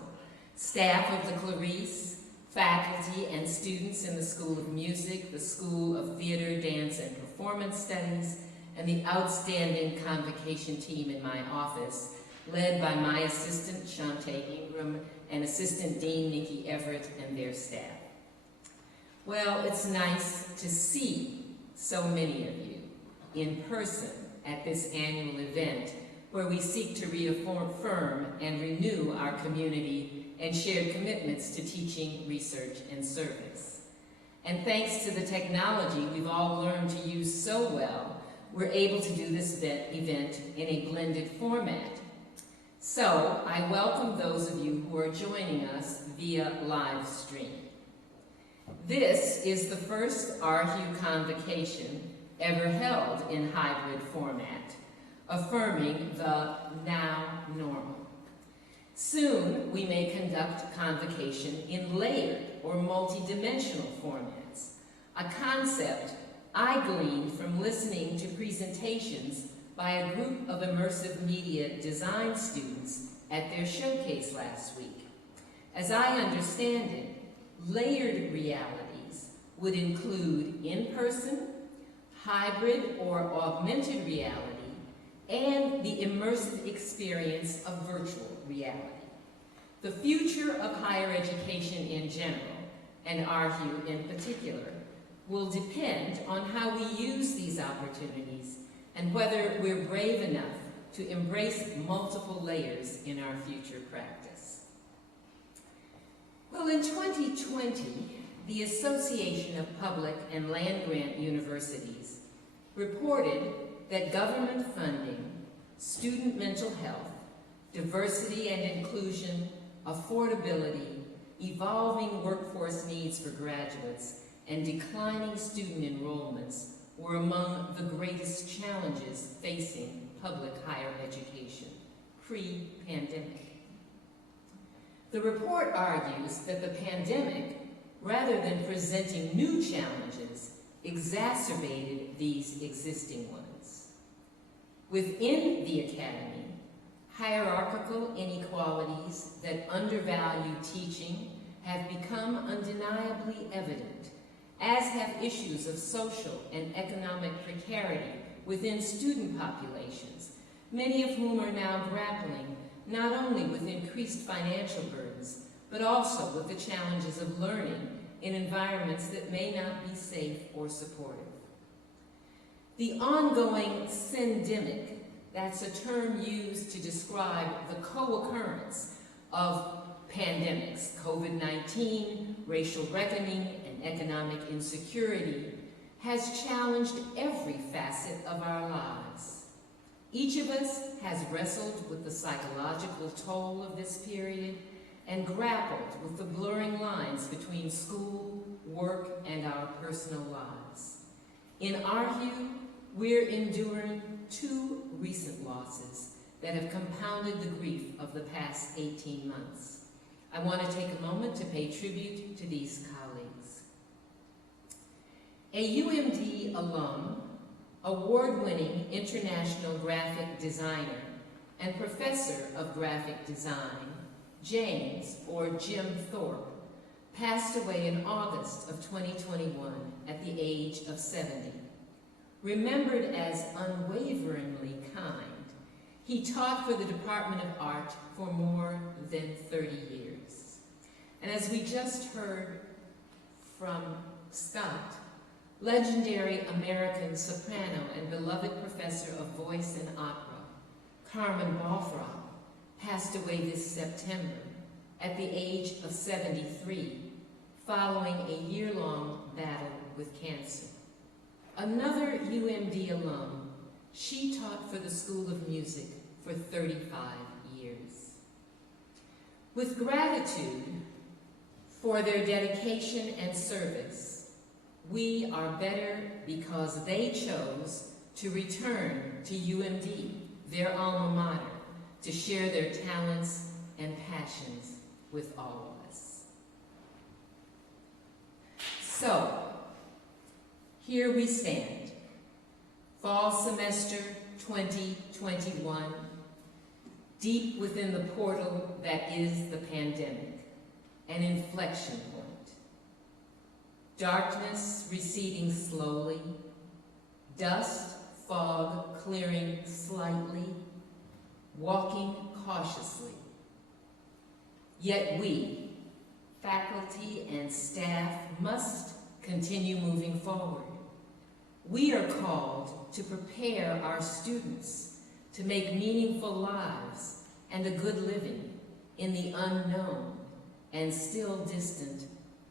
Staff of the Clarice, faculty and students in the School of Music, the School of Theater, Dance, and Performance Studies, and the outstanding convocation team in my office, led by my assistant, Shantae Ingram, and Assistant Dean Nikki Everett and their staff. Well, it's nice to see so many of you in person at this annual event where we seek to reaffirm and renew our community and shared commitments to teaching, research, and service. And thanks to the technology we've all learned to use so well, we're able to do this event in a blended format. So I welcome those of you who are joining us via live stream. This is the first ARHU Convocation ever held in hybrid format, affirming the now normal. Soon, we may conduct convocation in layered or multi-dimensional formats, a concept I gleaned from listening to presentations by a group of immersive media design students at their showcase last week. As I understand it, layered realities would include in-person, hybrid or augmented reality, and the immersive experience of virtual reality. The future of higher education in general, and ARHU in particular, will depend on how we use these opportunities and whether we're brave enough to embrace multiple layers in our future practice. Well, in 2020, the Association of Public and Land-Grant Universities reported that government funding, student mental health, diversity and inclusion, affordability, evolving workforce needs for graduates, and declining student enrollments were among the greatest challenges facing public higher education pre-pandemic. The report argues that the pandemic, rather than presenting new challenges, exacerbated these existing ones. Within the academy, hierarchical inequalities that undervalue teaching have become undeniably evident, as have issues of social and economic precarity within student populations, many of whom are now grappling not only with increased financial burdens, but also with the challenges of learning in environments that may not be safe or supportive. The ongoing syndemic, that's a term used to describe the co-occurrence of pandemics, COVID-19, racial reckoning, and economic insecurity, has challenged every facet of our lives. Each of us has wrestled with the psychological toll of this period and grappled with the blurring lines between school, work, and our personal lives. In ARHU, we're enduring two recent losses that have compounded the grief of the past 18 months. I want to take a moment to pay tribute to these colleagues. A UMD alum, award-winning international graphic designer, and professor of graphic design, James, or Jim Thorpe, passed away in August of 2021 at the age of 70. Remembered as unwaveringly kind, he taught for the Department of Art for more than 30 years. And as we just heard from Scott, legendary American soprano and beloved professor of voice and opera, Carmen Balthrop, passed away this September at the age of 73, following a year-long battle with cancer. Another UMD alum, she taught for the School of Music for 35 years. With gratitude for their dedication and service, we are better because they chose to return to UMD, their alma mater, to share their talents and passions with all of us. So, here we stand, fall semester 2021, deep within the portal that is the pandemic, an inflection point. Darkness receding slowly, dust, fog clearing slightly, walking cautiously. Yet we, faculty and staff, must continue moving forward. We are called to prepare our students to make meaningful lives and a good living in the unknown and still distant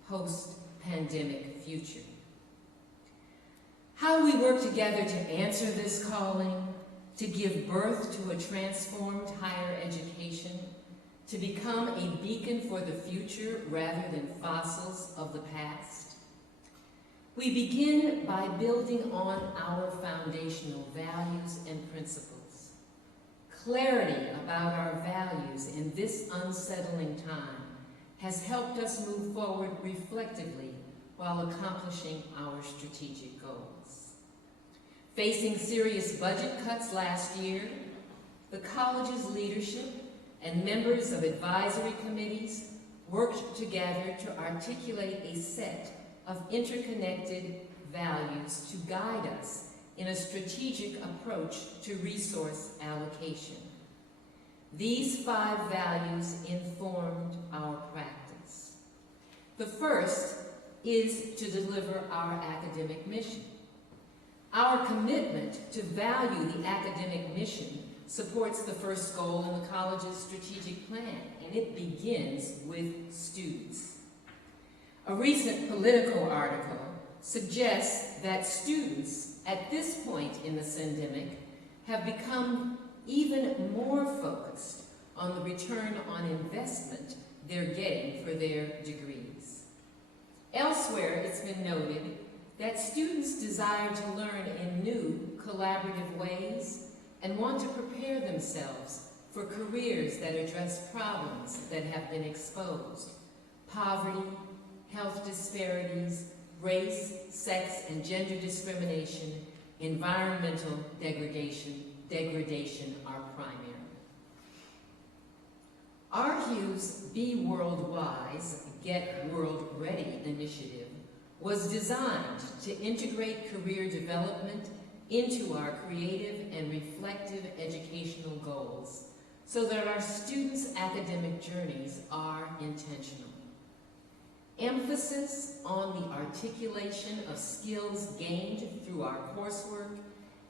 post-pandemic future. How we work together to answer this calling, to give birth to a transformed higher education, to become a beacon for the future rather than fossils of the past. We begin by building on our foundational values and principles. Clarity about our values in this unsettling time has helped us move forward reflectively while accomplishing our strategic goals. Facing serious budget cuts last year, the college's leadership and members of advisory committees worked together to articulate a set of interconnected values to guide us in a strategic approach to resource allocation. These 5 values informed our practice. The first is to deliver our academic mission. Our commitment to value the academic mission supports the first goal in the college's strategic plan, and it begins with students. A recent Politico article suggests that students at this point in the syndemic have become even more focused on the return on investment they're getting for their degrees. Elsewhere, it's been noted that students desire to learn in new, collaborative ways and want to prepare themselves for careers that address problems that have been exposed: poverty, health disparities, race, sex, and gender discrimination, environmental degradation are primary. ARHU's Be World Wise, Get World Ready initiative was designed to integrate career development into our creative and reflective educational goals so that our students' academic journeys are intentional. Emphasis on the articulation of skills gained through our coursework,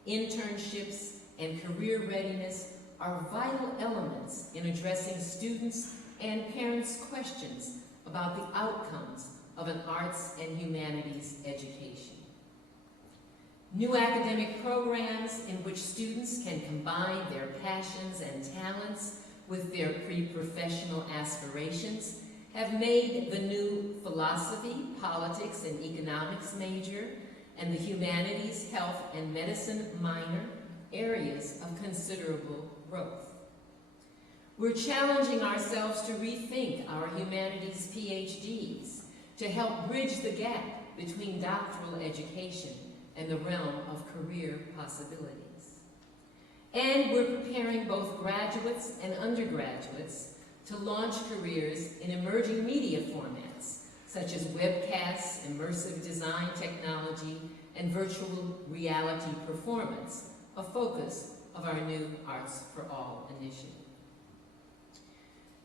internships, and career readiness are vital elements in addressing students' and parents' questions about the outcomes of an arts and humanities education. New academic programs in which students can combine their passions and talents with their pre-professional aspirations have made the new philosophy, politics, and economics major and the humanities, health, and medicine minor areas of considerable growth. We're challenging ourselves to rethink our humanities PhDs to help bridge the gap between doctoral education and the realm of career possibilities. And we're preparing both graduates and undergraduates to launch careers in emerging media formats, such as webcasts, immersive design technology, and virtual reality performance, a focus of our new Arts for All initiative.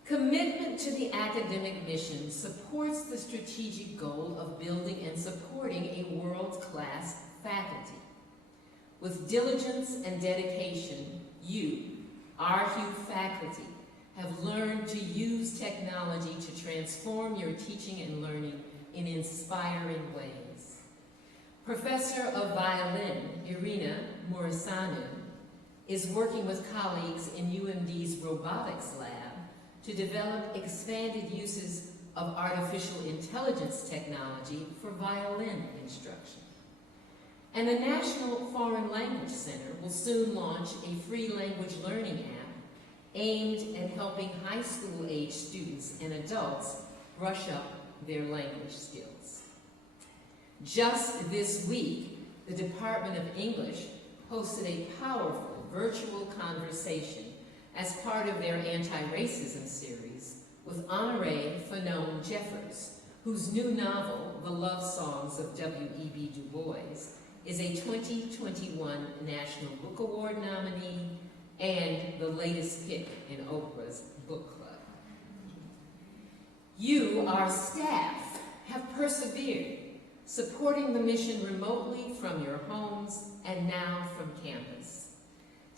Commitment to the academic mission supports the strategic goal of building and supporting a world-class faculty. With diligence and dedication, you, ARHU faculty, have learned to use technology to transform your teaching and learning in inspiring ways. Professor of Violin, Irina Murisanu, is working with colleagues in UMD's robotics lab to develop expanded uses of artificial intelligence technology for violin instruction. And the National Foreign Language Center will soon launch a free language learning app aimed at helping high school-age students and adults brush up their language skills. Just this week, the Department of English hosted a powerful virtual conversation as part of their anti-racism series with Honorée Fanone Jeffers, whose new novel, The Love Songs of W.E.B. Du Bois, is a 2021 National Book Award nominee and the latest pick in Oprah's book club. You, our staff, have persevered, supporting the mission remotely from your homes and now from campus.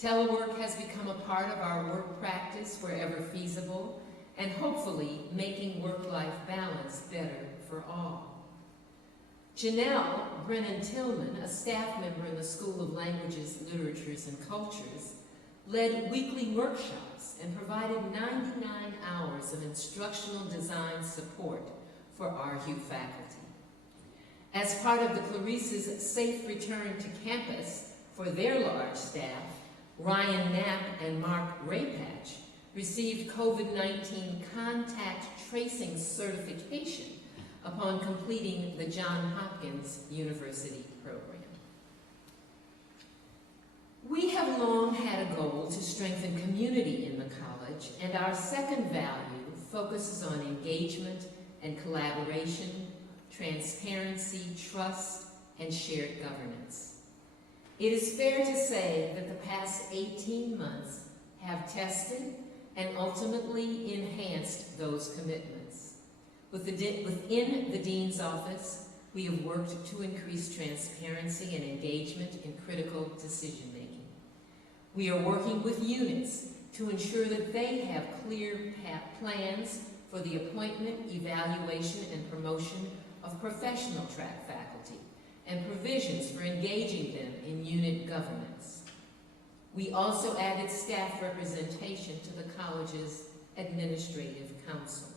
Telework has become a part of our work practice wherever feasible, and hopefully making work-life balance better for all. Janelle Brennan-Tillman, a staff member in the School of Languages, Literatures, and Cultures, led weekly workshops and provided 99 hours of instructional design support for ARHU faculty. As part of the Clarice's Safe Return to Campus for their large staff, Ryan Knapp and Mark Raypatch received COVID-19 contact tracing certification upon completing the Johns Hopkins University program. We have long had a goal to strengthen community in the college, and our second value focuses on engagement and collaboration, transparency, trust, and shared governance. It is fair to say that the past 18 months have tested and ultimately enhanced those commitments. Within the Dean's Office, we have worked to increase transparency and engagement in critical decision-making. We are working with units to ensure that they have clear plans for the appointment, evaluation, and promotion of professional track faculty, and provisions for engaging them in unit governance. We also added staff representation to the college's administrative council.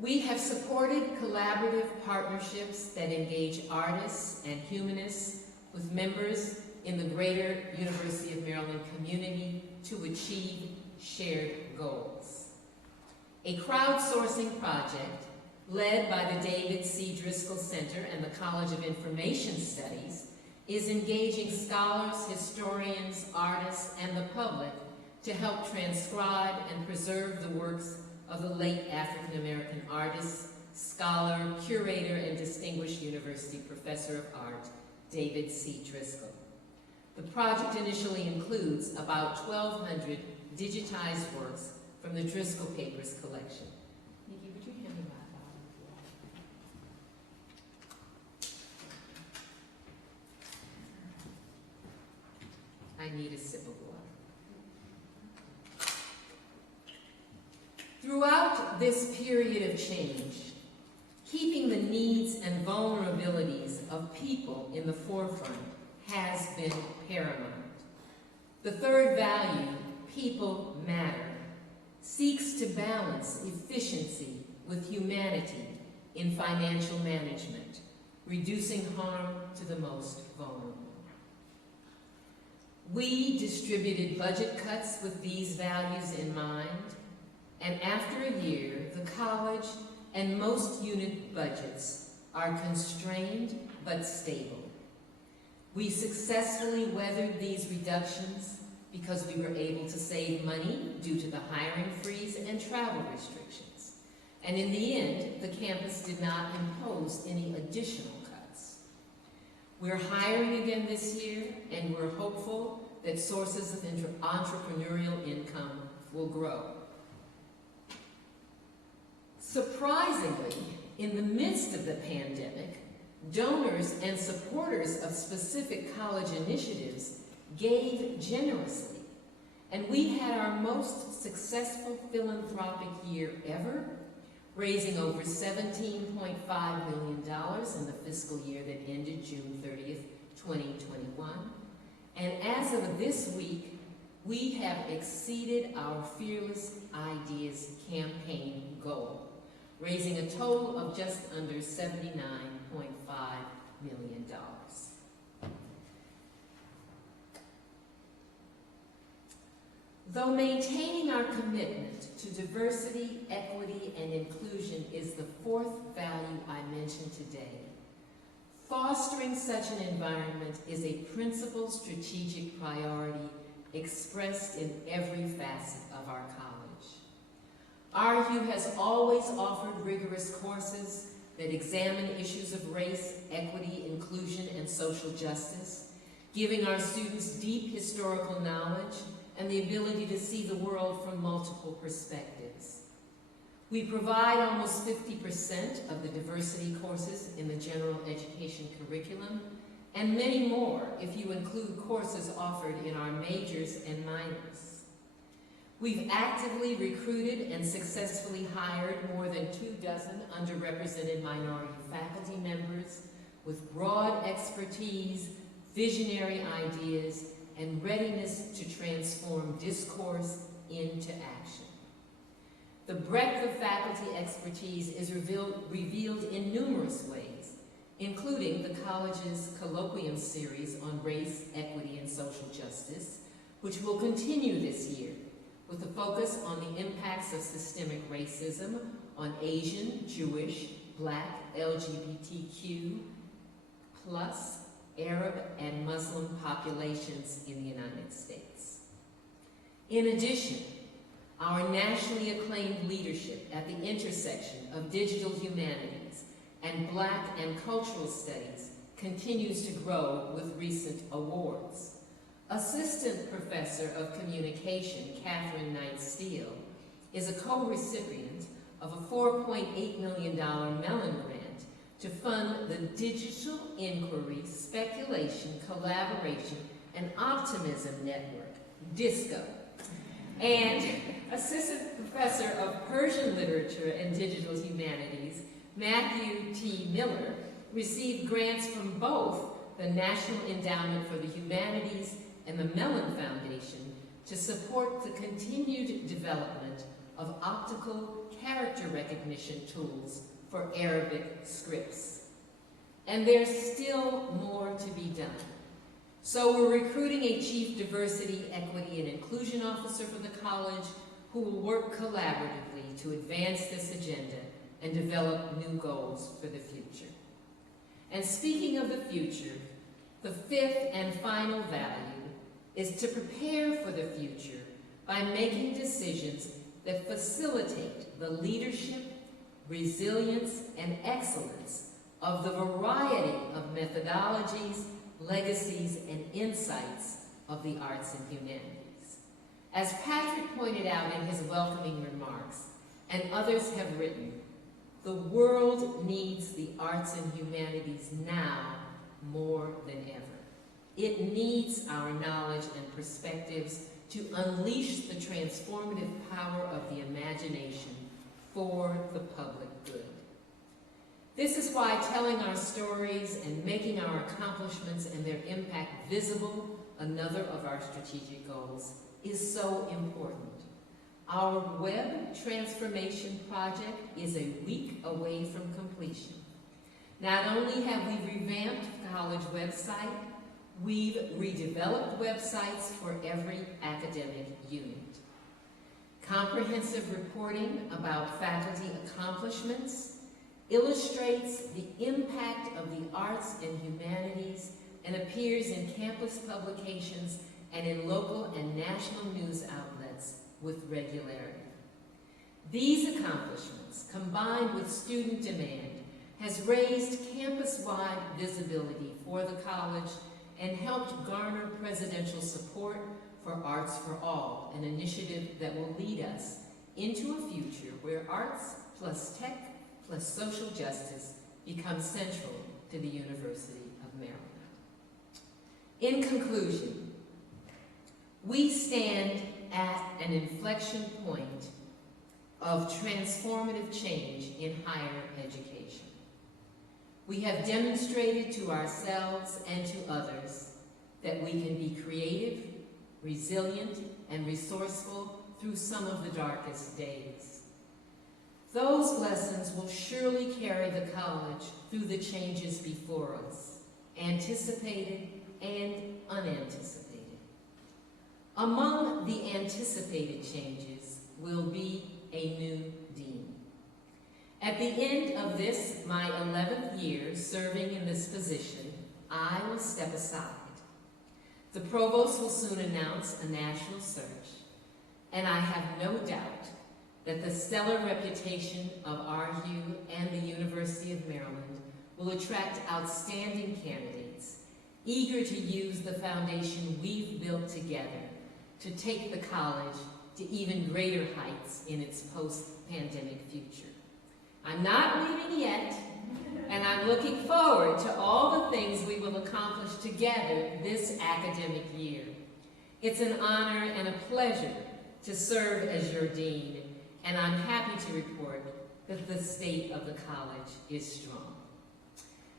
We have supported collaborative partnerships that engage artists and humanists with members in the greater University of Maryland community to achieve shared goals. A crowdsourcing project led by the David C. Driscoll Center and the College of Information Studies is engaging scholars, historians, artists, and the public to help transcribe and preserve the works of the late African-American artist, scholar, curator, and distinguished university professor of art, David C. Driscoll. The project initially includes about 1,200 digitized works from the Driscoll Papers collection. Nikki, would you hand me my bottle? I need a sip of water. Throughout this period of change, keeping the needs and vulnerabilities of people in the forefront has been paramount. The third value, people matter, seeks to balance efficiency with humanity in financial management, reducing harm to the most vulnerable. We distributed budget cuts with these values in mind, and after a year, the college and most unit budgets are constrained but stable. We successfully weathered these reductions because we were able to save money due to the hiring freeze and travel restrictions. And in the end, the campus did not impose any additional cuts. We're hiring again this year, and we're hopeful that sources of entrepreneurial income will grow. Surprisingly, in the midst of the pandemic, donors and supporters of specific college initiatives gave generously, and we had our most successful philanthropic year ever, raising over $17.5 million in the fiscal year that ended June 30th, 2021. And as of this week, we have exceeded our Fearless Ideas campaign goal, raising a total of just under $79.5 million. Though maintaining our commitment to diversity, equity, and inclusion is the fourth value I mentioned today, fostering such an environment is a principal strategic priority expressed in every facet of our college. ARHU has always offered rigorous courses that examine issues of race, equity, inclusion, and social justice, giving our students deep historical knowledge and the ability to see the world from multiple perspectives. We provide almost 50% of the diversity courses in the general education curriculum, and many more if you include courses offered in our majors and minors. We've actively recruited and successfully hired more than 24 underrepresented minority faculty members with broad expertise, visionary ideas, and readiness to transform discourse into action. The breadth of faculty expertise is revealed in numerous ways, including the college's colloquium series on race, equity, and social justice, which will continue this year with a focus on the impacts of systemic racism on Asian, Jewish, Black, LGBTQ+, Arab, and Muslim populations in the United States. In addition, our nationally acclaimed leadership at the intersection of digital humanities and Black and cultural studies continues to grow with recent awards. Assistant Professor of Communication, Catherine Knight Steele, is a co-recipient of a $4.8 million Mellon grant to fund the Digital Inquiry, Speculation, Collaboration, and Optimism Network, DISCO, and Assistant Professor of Persian Literature and Digital Humanities, Matthew T. Miller, received grants from both the National Endowment for the Humanities and the Mellon Foundation to support the continued development of optical character recognition tools for Arabic scripts. And there's still more to be done. So we're recruiting a Chief Diversity, Equity, and Inclusion Officer for the college who will work collaboratively to advance this agenda and develop new goals for the future. And speaking of the future, the fifth and final value is to prepare for the future by making decisions that facilitate the leadership, resilience, and excellence of the variety of methodologies, legacies, and insights of the arts and humanities. As Patrick pointed out in his welcoming remarks, and others have written, the world needs the arts and humanities now more than ever. It needs our knowledge and perspectives to unleash the transformative power of the imagination for the public good. This is why telling our stories and making our accomplishments and their impact visible, another of our strategic goals, is so important. Our web transformation project is a week away from completion. Not only have we revamped the college website, we've redeveloped websites for every academic unit. Comprehensive reporting about faculty accomplishments illustrates the impact of the arts and humanities and appears in campus publications and in local and national news outlets with regularity. These accomplishments, combined with student demand, has raised campus-wide visibility for the college and helped garner presidential support for Arts for All, an initiative that will lead us into a future where arts plus tech plus social justice become central to the University of Maryland. In conclusion, we stand at an inflection point of transformative change in higher education. We have demonstrated to ourselves and to others that we can be creative, resilient, and resourceful through some of the darkest days. Those lessons will surely carry the college through the changes before us, anticipated and unanticipated. Among the anticipated changes will be a new dean. At the end of this, my 11th year serving in this position, I will step aside. The provost will soon announce a national search, and I have no doubt that the stellar reputation of ARHU and the University of Maryland will attract outstanding candidates, eager to use the foundation we've built together to take the college to even greater heights in its post-pandemic future. I'm not leaving yet, and I'm looking forward to all the things we will accomplish together this academic year. It's an honor and a pleasure to serve as your dean, and I'm happy to report that the state of the college is strong.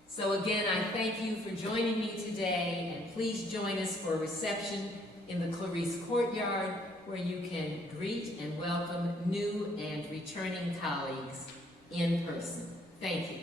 So again, I thank you for joining me today, and please join us for a reception in the Clarice Courtyard, where you can greet and welcome new and returning colleagues in person. Thank you.